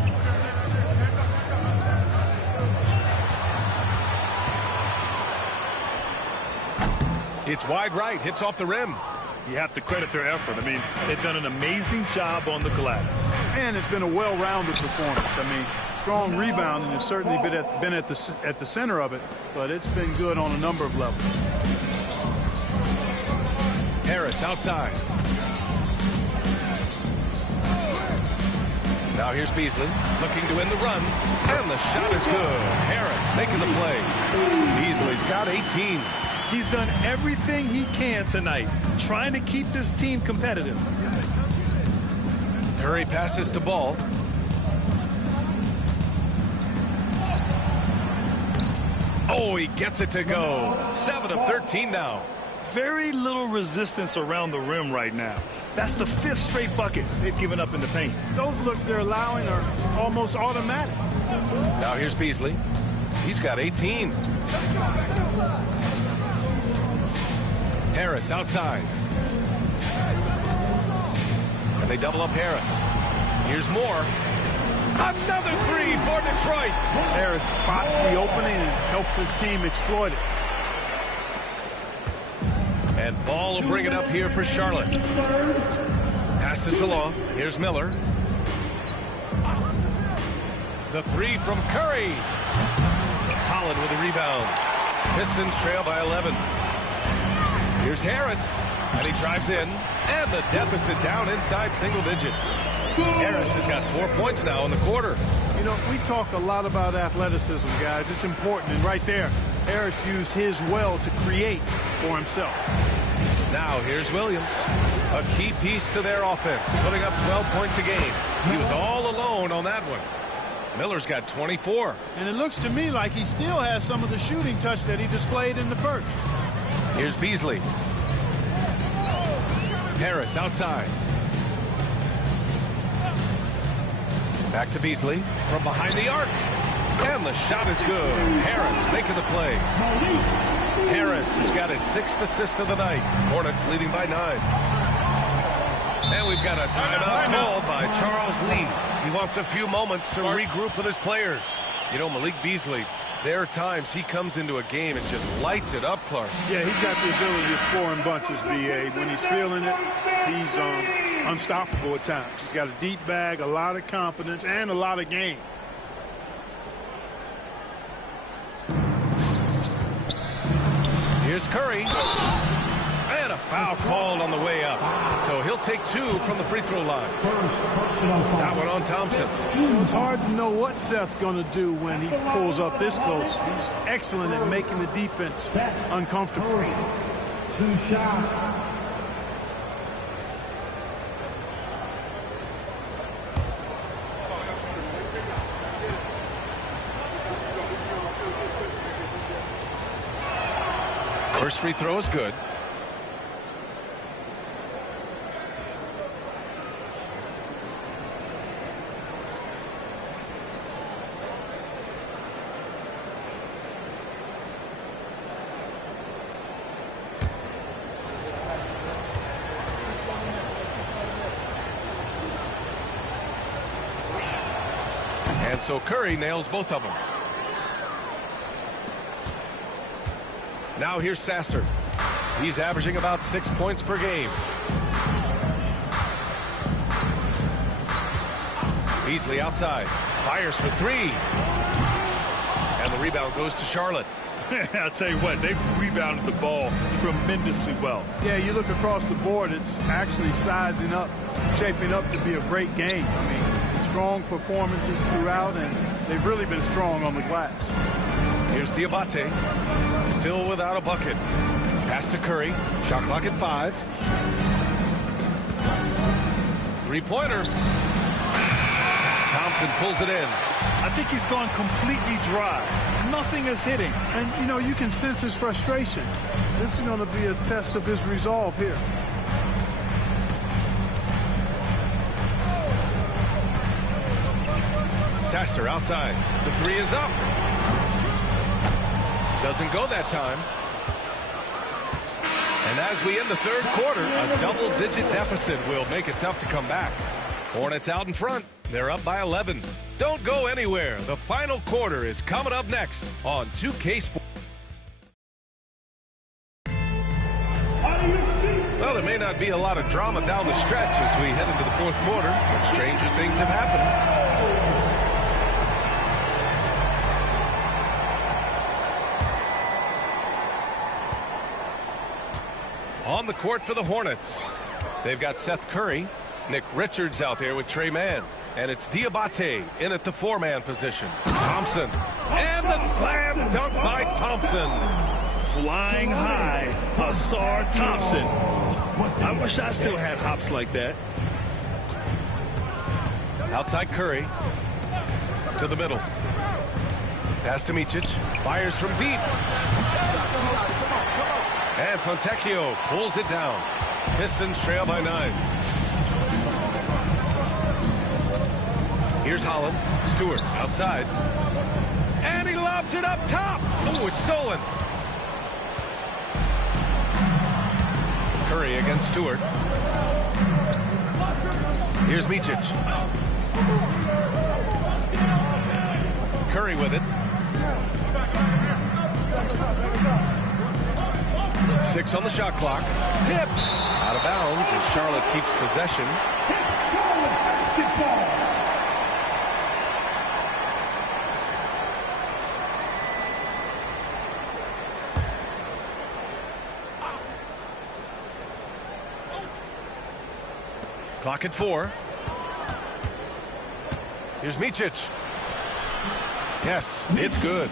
It's wide right, hits off the rim. You have to credit their effort. I mean, they've done an amazing job on the glass. And it's been a well-rounded performance. I mean, strong rebounding has certainly been at the center of it, but it's been good on a number of levels. Harris outside. Now here's Beasley looking to win the run, and the shot is good. Harris making the play. Beasley's got 18. He's done everything he can tonight, trying to keep this team competitive. Curry passes to Ball. Oh, he gets it to go. 7 of 13 now. Very little resistance around the rim right now. That's the 5th straight bucket they've given up in the paint. Those looks they're allowing are almost automatic. Now here's Beasley. He's got 18. Harris outside. And they double up Harris. Here's more. Another 3 for Detroit. Harris spots the opening and helps his team exploit it. And Ball will bring it up here for Charlotte. Pass to Salon. Here's Miller. The 3 from Curry. Holland with a rebound. Pistons trail by 11. Here's Harris, and he drives in, and the deficit down inside single digits. Harris has got 4 points now in the quarter. You know, we talk a lot about athleticism, guys. It's important, and right there, Harris used his well to create for himself. Now here's Williams, a key piece to their offense, putting up 12 points a game. He was all alone on that one. Miller's got 24. And it looks to me like he still has some of the shooting touch that he displayed in the first. Here's Beasley. Harris outside. Back to Beasley from behind the arc. And the shot is good. Harris making the play. Harris has got his 6th assist of the night. Hornets leading by 9. And we've got a timeout called by Charles Lee. He wants a few moments to regroup with his players. You know, Malik Beasley, there are times he comes into a game and just lights it up, Clark. Yeah, he's got the ability to score in bunches, B.A. When he's feeling it, unstoppable at times. He's got a deep bag, a lot of confidence, and a lot of game. Here's Curry. And a foul called on the way up. So he'll take 2 from the free throw line. That one on Thompson. It's hard to know what Seth's going to do when he pulls up this close. He's excellent at making the defense uncomfortable. 2 shots. First free throw is good. And so Curry nails both of them. Now here's Sasser. He's averaging about 6 points per game. Beasley outside. Fires for 3. And the rebound goes to Charlotte. I'll tell you what, they've rebounded the ball tremendously well. Yeah, you look across the board, it's actually sizing up, shaping up to be a great game. I mean, strong performances throughout, and they've really been strong on the glass. Here's Diabate. Still without a bucket. Pass to Curry. Shot clock at 5. Three-pointer. Thompson pulls it in. I think he's gone completely dry. Nothing is hitting. And, you know, you can sense his frustration. This is going to be a test of his resolve here. Sasser outside. The 3 is up. Doesn't go that time. And as we end the third quarter, a double-digit deficit will make it tough to come back. Hornets out in front. They're up by 11. Don't go anywhere. The final quarter is coming up next on 2K Sports. Well, there may not be a lot of drama down the stretch as we head into the fourth quarter, but stranger things have happened. On the court for the Hornets, they've got Seth Curry, Nick Richards out there with Trey Mann, and it's Diabate in at the 4-man position. Thompson, and the slam dunk by Thompson. Flying high, Hasar Thompson. I wish I still had hops like that. Outside Curry to the middle. Pass to Micic, fires from deep. And Fontecchio pulls it down. Pistons trail by 9. Here's Holland. Stewart outside. And he lobs it up top. Oh, it's stolen. Curry against Stewart. Here's Micic. Curry with it. 6 on the shot clock. Tipped. Out of bounds as Charlotte keeps possession. Clock at 4. Here's Micic. Yes, it's good.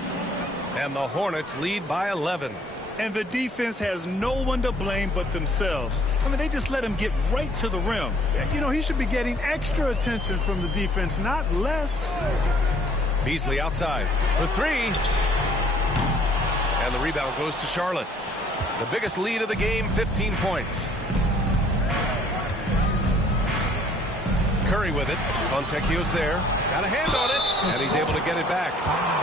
And the Hornets lead by 11. And the defense has no one to blame but themselves. I mean, they just let him get right to the rim. You know, he should be getting extra attention from the defense, not less. Beasley outside for 3. And the rebound goes to Charlotte. The biggest lead of the game, 15 points. Curry with it. Fontecchio's there. Got a hand on it. And he's able to get it back.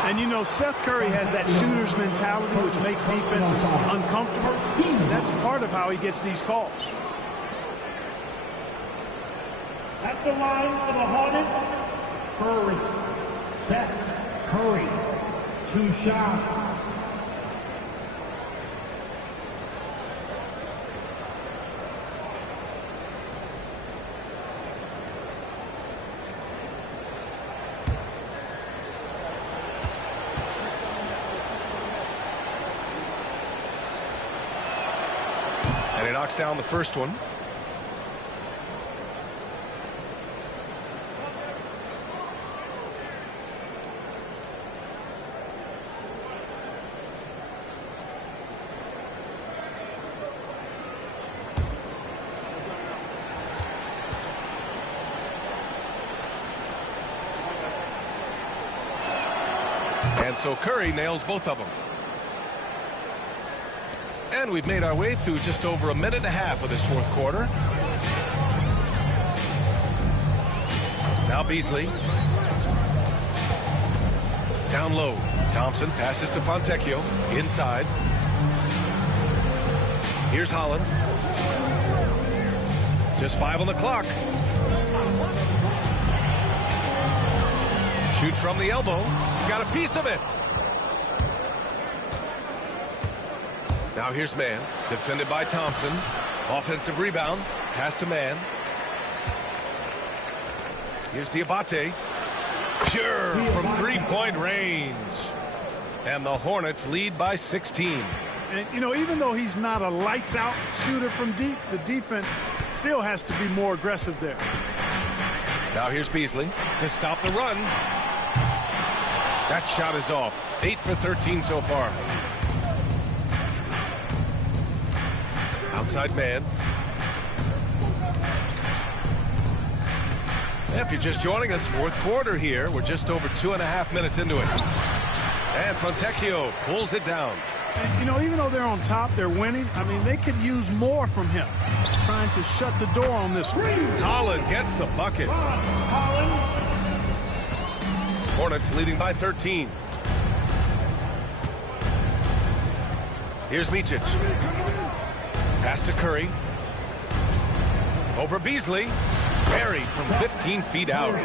And, you know, Seth Curry has that shooter's mentality, which makes defenses uncomfortable. And that's part of how he gets these calls. At the line for the Hornets, Curry. Seth Curry. 2 shots. knocks down the first one. And so Curry nails both of them. And we've made our way through just over a minute and a half of this fourth quarter. Now Beasley. Down low. Thompson passes to Fontecchio. Inside. Here's Holland. Just 5 on the clock. Shoots from the elbow. Got a piece of it. Now here's Mann. Defended by Thompson. Offensive rebound. Pass to Mann. Here's Diabate. Pure from three-point range. And the Hornets lead by 16. And, you know, even though he's not a lights-out shooter from deep, the defense still has to be more aggressive there. Now here's Beasley to stop the run. That shot is off. 8 for 13 so far. Outside man. If you're just joining us, fourth quarter here. We're just over 2.5 minutes into it. And Fontecchio pulls it down. And, you know, even though they're on top, they're winning. I mean, they could use more from him. Trying to shut the door on this one. Holland gets the bucket. Hornets leading by 13. Here's Micic. Pass to Curry. Over Beasley. Buried from 15 feet out.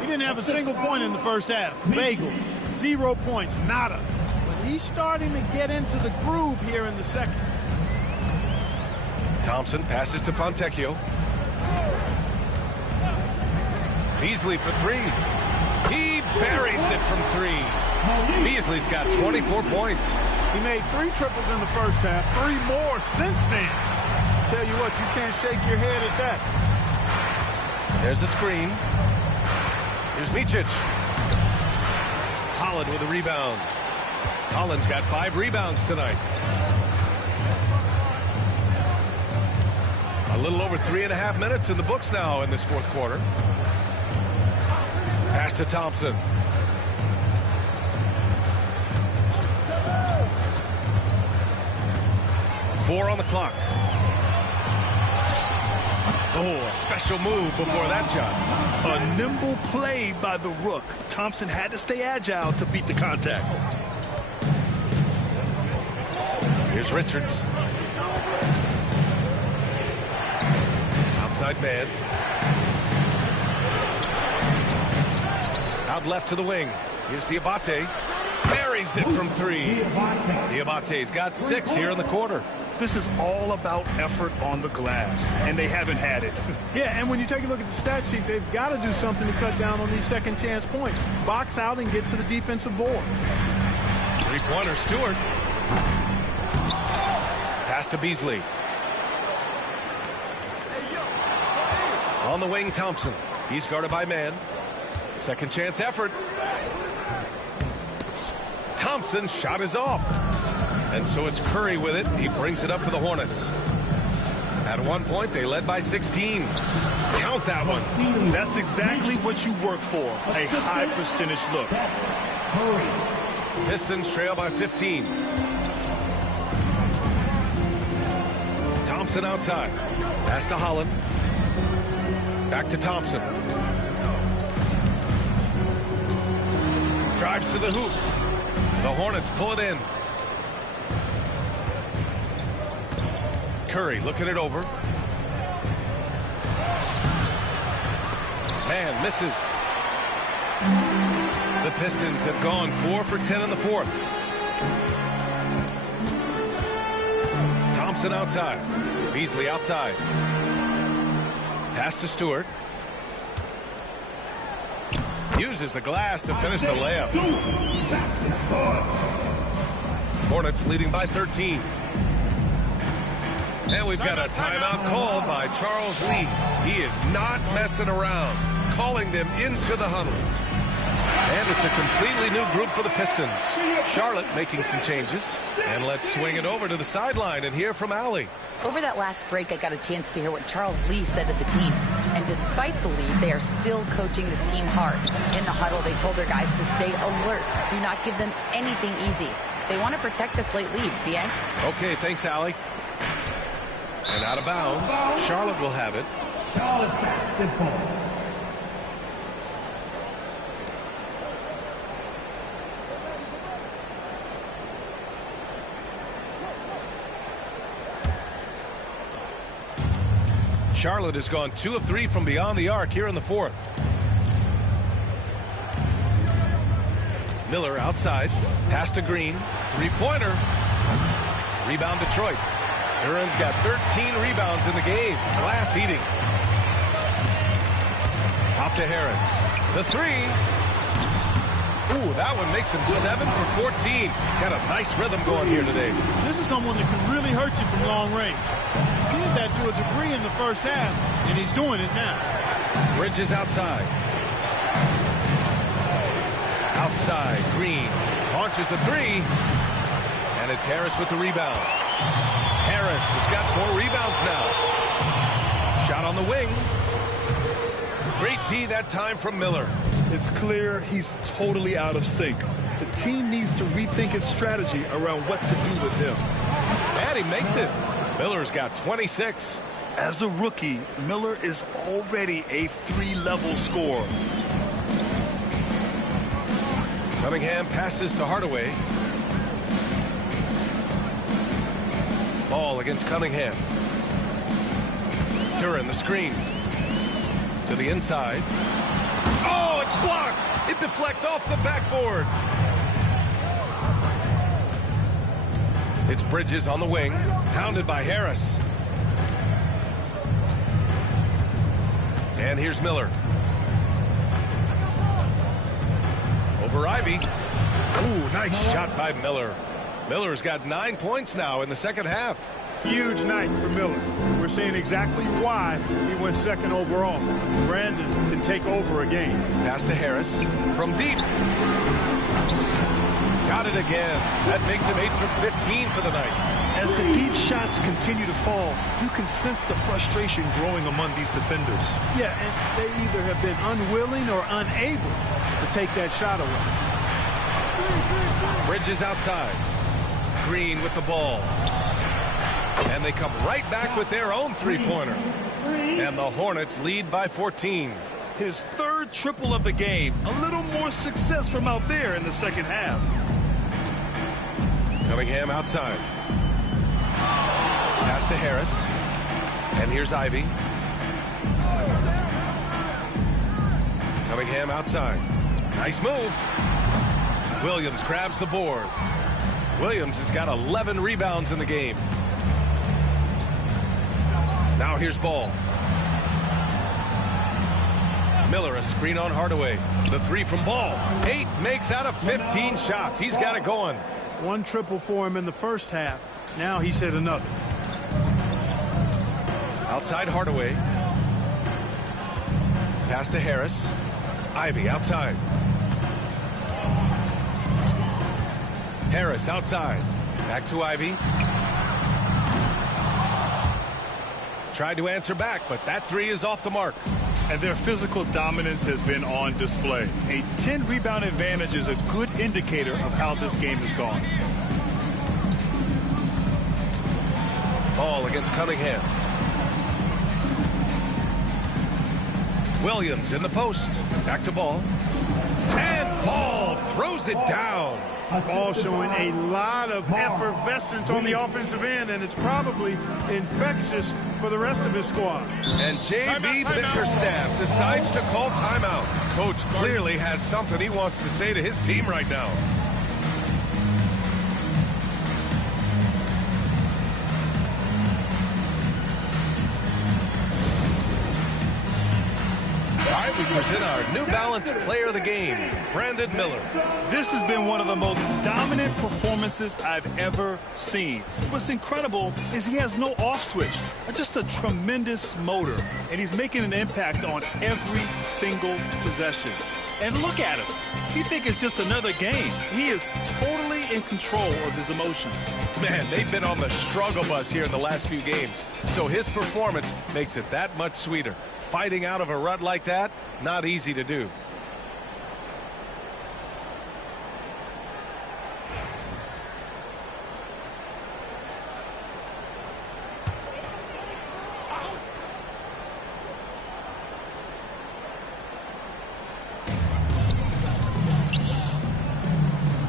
He didn't have a single point in the first half. Bagel. 0 points. Nada. But he's starting to get into the groove here in the second. Thompson passes to Fontecchio. Beasley for 3. He buries it from 3. Beasley's got 24 points. He made 3 triples in the first half, 3 more since then. I tell you what, you can't shake your head at that. There's a screen. Here's Micic. Holland with a rebound. Holland's got 5 rebounds tonight. A little over 3.5 minutes in the books now in this fourth quarter. Pass to Thompson. Four on the clock. Oh, a special move before that shot. A nimble play by the Rook. Thompson had to stay agile to beat the contact. Here's Richards. Outside man. Out left to the wing. Here's Diabate. Buries it from 3. Diabate's got 6 here in the quarter. This is all about effort on the glass, and they haven't had it. Yeah, and when you take a look at the stat sheet, they've got to do something to cut down on these second chance points. Box out and get to the defensive board. 3-pointer, Stewart. Pass to Beasley. On the wing, Thompson. He's guarded by Mann. Second chance effort. Thompson's shot is off. And so it's Curry with it. He brings it up for the Hornets. At one point, they led by 16. Count that one. That's exactly what you work for, a high percentage look. Pistons trail by 15. Thompson outside. Pass to Holland. Back to Thompson. Drives to the hoop. The Hornets pull it in. Curry looking it over. Man misses. The Pistons have gone 4 for 10 in the fourth. Thompson outside. Beasley outside. Pass to Stewart. Uses the glass to finish the layup. Hornets leading by 13. And we've got a timeout called by Charles Lee. He is not messing around, calling them into the huddle. And it's a completely new group for the Pistons. Charlotte making some changes. And let's swing it over to the sideline and hear from Allie. Over that last break, I got a chance to hear what Charles Lee said to the team. And despite the lead, they are still coaching this team hard. In the huddle, they told their guys to stay alert. Do not give them anything easy. They want to protect this late lead, B.A. Okay, thanks, Allie. And out of bounds, Charlotte will have it. Charlotte basketball. Charlotte has gone 2 of 3 from beyond the arc here in the fourth. Miller outside. Pass to Green. Three-pointer. Rebound Detroit. Duran's got 13 rebounds in the game. Glass eating. Out to Harris. The three. Ooh, that one makes him 7 for 14. Got a nice rhythm going here today. This is someone that can really hurt you from long range. He did that to a degree in the first half, and he's doing it now. Bridges outside. Outside, Green launches a three, and it's Harris with the rebound. Harris has got 4 rebounds now. Shot on the wing. Great D that time from Miller. It's clear he's totally out of sync. The team needs to rethink its strategy around what to do with him. And he makes it. Miller's got 26. As a rookie, Miller is already a 3-level scorer. Cunningham passes to Hardaway. Ball against Cunningham. Duran the screen. To the inside. Oh, it's blocked. It deflects off the backboard. It's Bridges on the wing. Pounded by Harris. And here's Miller. Over Ivy. Ooh, nice shot by Miller. Miller's got 9 points now in the second half. Huge night for Miller. We're seeing exactly why he went second overall. Brandon can take over a game. Pass to Harris from deep. Got it again. That makes him 8 for 15 for the night. As the deep shots continue to fall, you can sense the frustration growing among these defenders. Yeah, and they either have been unwilling or unable to take that shot away. Bridges outside. Green with the ball. And they come right back with their own three-pointer. And the Hornets lead by 14. His third triple of the game. A little more success from out there in the second half. Cunningham outside. Pass to Harris. And here's Ivy. Cunningham outside. Nice move. Williams grabs the board. Williams has got 11 rebounds in the game. Now here's Ball. Miller, a screen on Hardaway. The three from Ball. 8 makes out of 15 shots. He's got it going. 1 triple for him in the first half. Now he's hit another. Outside Hardaway. Pass to Harris. Ivy outside. Harris outside. Back to Ivy. Tried to answer back, but that three is off the mark. And their physical dominance has been on display. A 10-rebound advantage is a good indicator of how this game has gone. Ball against Cunningham. Williams in the post. Back to Ball. And Ball throws it down. Ball showing a lot of effervescence on the offensive end, and it's probably infectious for the rest of his squad. And J.B. Bickerstaff decides to call timeout. Coach clearly has something he wants to say to his team right now. right, we present our New Balance Player of the Game, Brandon Miller. This has been one of the most dominant performances I've ever seen. What's incredible is he has no off switch, just a tremendous motor, and he's making an impact on every single possession. And look at him. He thinks it's just another game. He is totally in control of his emotions. Man, they've been on the struggle bus here in the last few games, so his performance makes it that much sweeter. Fighting out of a rut like that, not easy to do.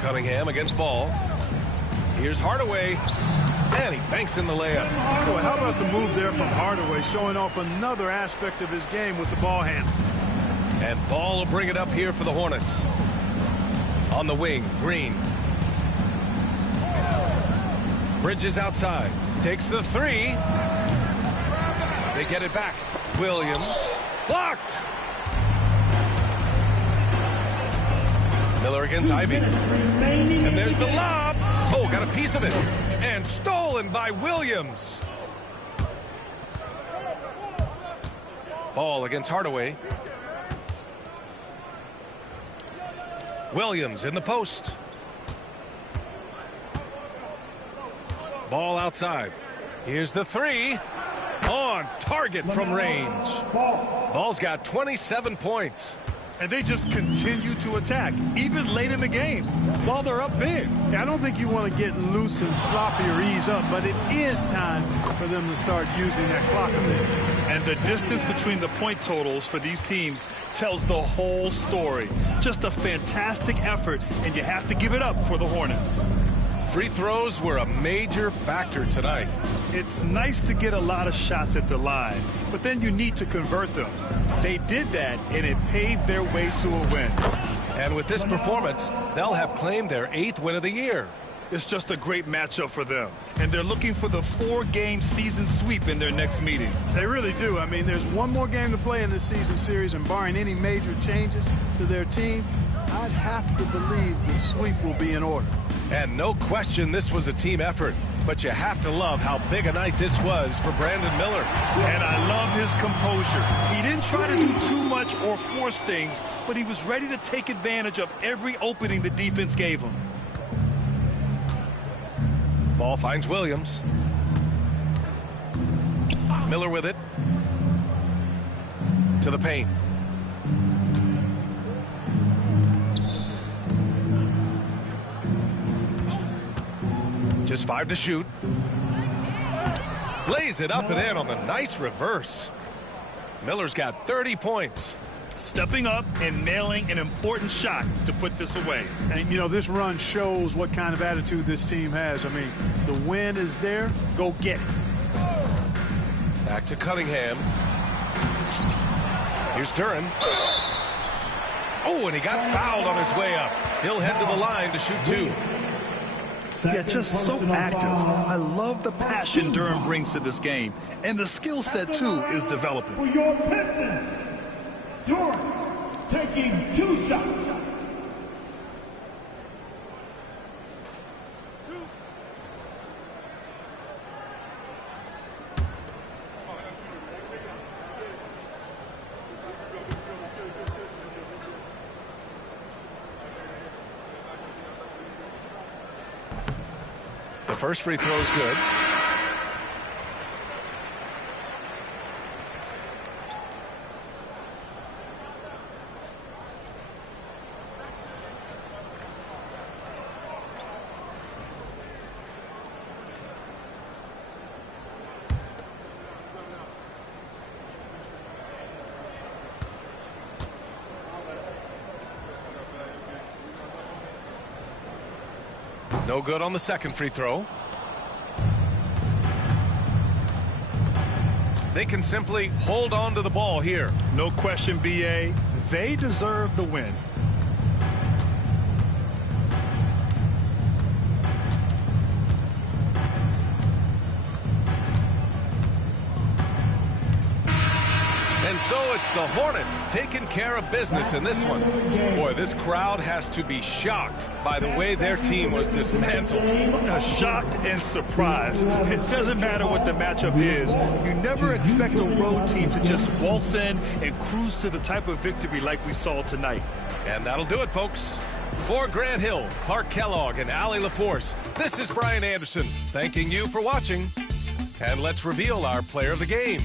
Cunningham against Ball. Here's Hardaway. And he banks in the layup. Boy, how about the move there from Hardaway, showing off another aspect of his game with the ball handle. And Ball will bring it up here for the Hornets. On the wing, Green. Bridges outside. Takes the three. They get it back. Williams. Blocked. Miller against Ivy. And there's the lob. Oh, got a piece of it. And stolen by Williams. Ball against Hardaway. Williams in the post. Ball outside. Here's the three. On target from range. Ball's got 27 points. And they just continue to attack, even late in the game, while they're up big. Yeah, I don't think you want to get loose and sloppy or ease up, but it is time for them to start using that clock a bit. And the distance between the point totals for these teams tells the whole story. Just a fantastic effort, and you have to give it up for the Hornets. Free throws were a major factor tonight. It's nice to get a lot of shots at the line, but then you need to convert them. They did that, and it paved their way to a win. And with this performance, they'll have claimed their 8th win of the year. It's just a great matchup for them, and they're looking for the 4-game season sweep in their next meeting. They really do. I mean, there's one more game to play in this season series, and barring any major changes to their team, I'd have to believe the sweep will be in order. And no question this was a team effort, but you have to love how big a night this was for Brandon Miller. And I love his composure. He didn't try to do too much or force things, but he was ready to take advantage of every opening the defense gave him. Ball finds Williams. Miller with it. To the paint. Just 5 to shoot. Lays it up and in on the nice reverse. Miller's got 30 points. Stepping up and nailing an important shot to put this away. And, you know, this run shows what kind of attitude this team has. I mean, the win is there. Go get it. Back to Cunningham. Here's Duran. Oh, and he got fouled on his way up. He'll head to the line to shoot 2. Yeah, just so active. I love the passion Durham brings to this game. And the skill set, too, is developing. For your Pistons, Durham taking 2 shots. The first free throw is good. No good on the second free throw. They can simply hold on to the ball here. No question, B.A. They deserve the win. And so it's the Hornets taking care of business in this one. Boy, this crowd has to be shocked by the way their team was dismantled. Shocked and surprised. It doesn't matter what the matchup is. You never expect a road team to just waltz in and cruise to the type of victory like we saw tonight. And that'll do it, folks. For Grant Hill, Clark Kellogg, and Allie LaForce, this is Brian Anderson thanking you for watching. And let's reveal our player of the game.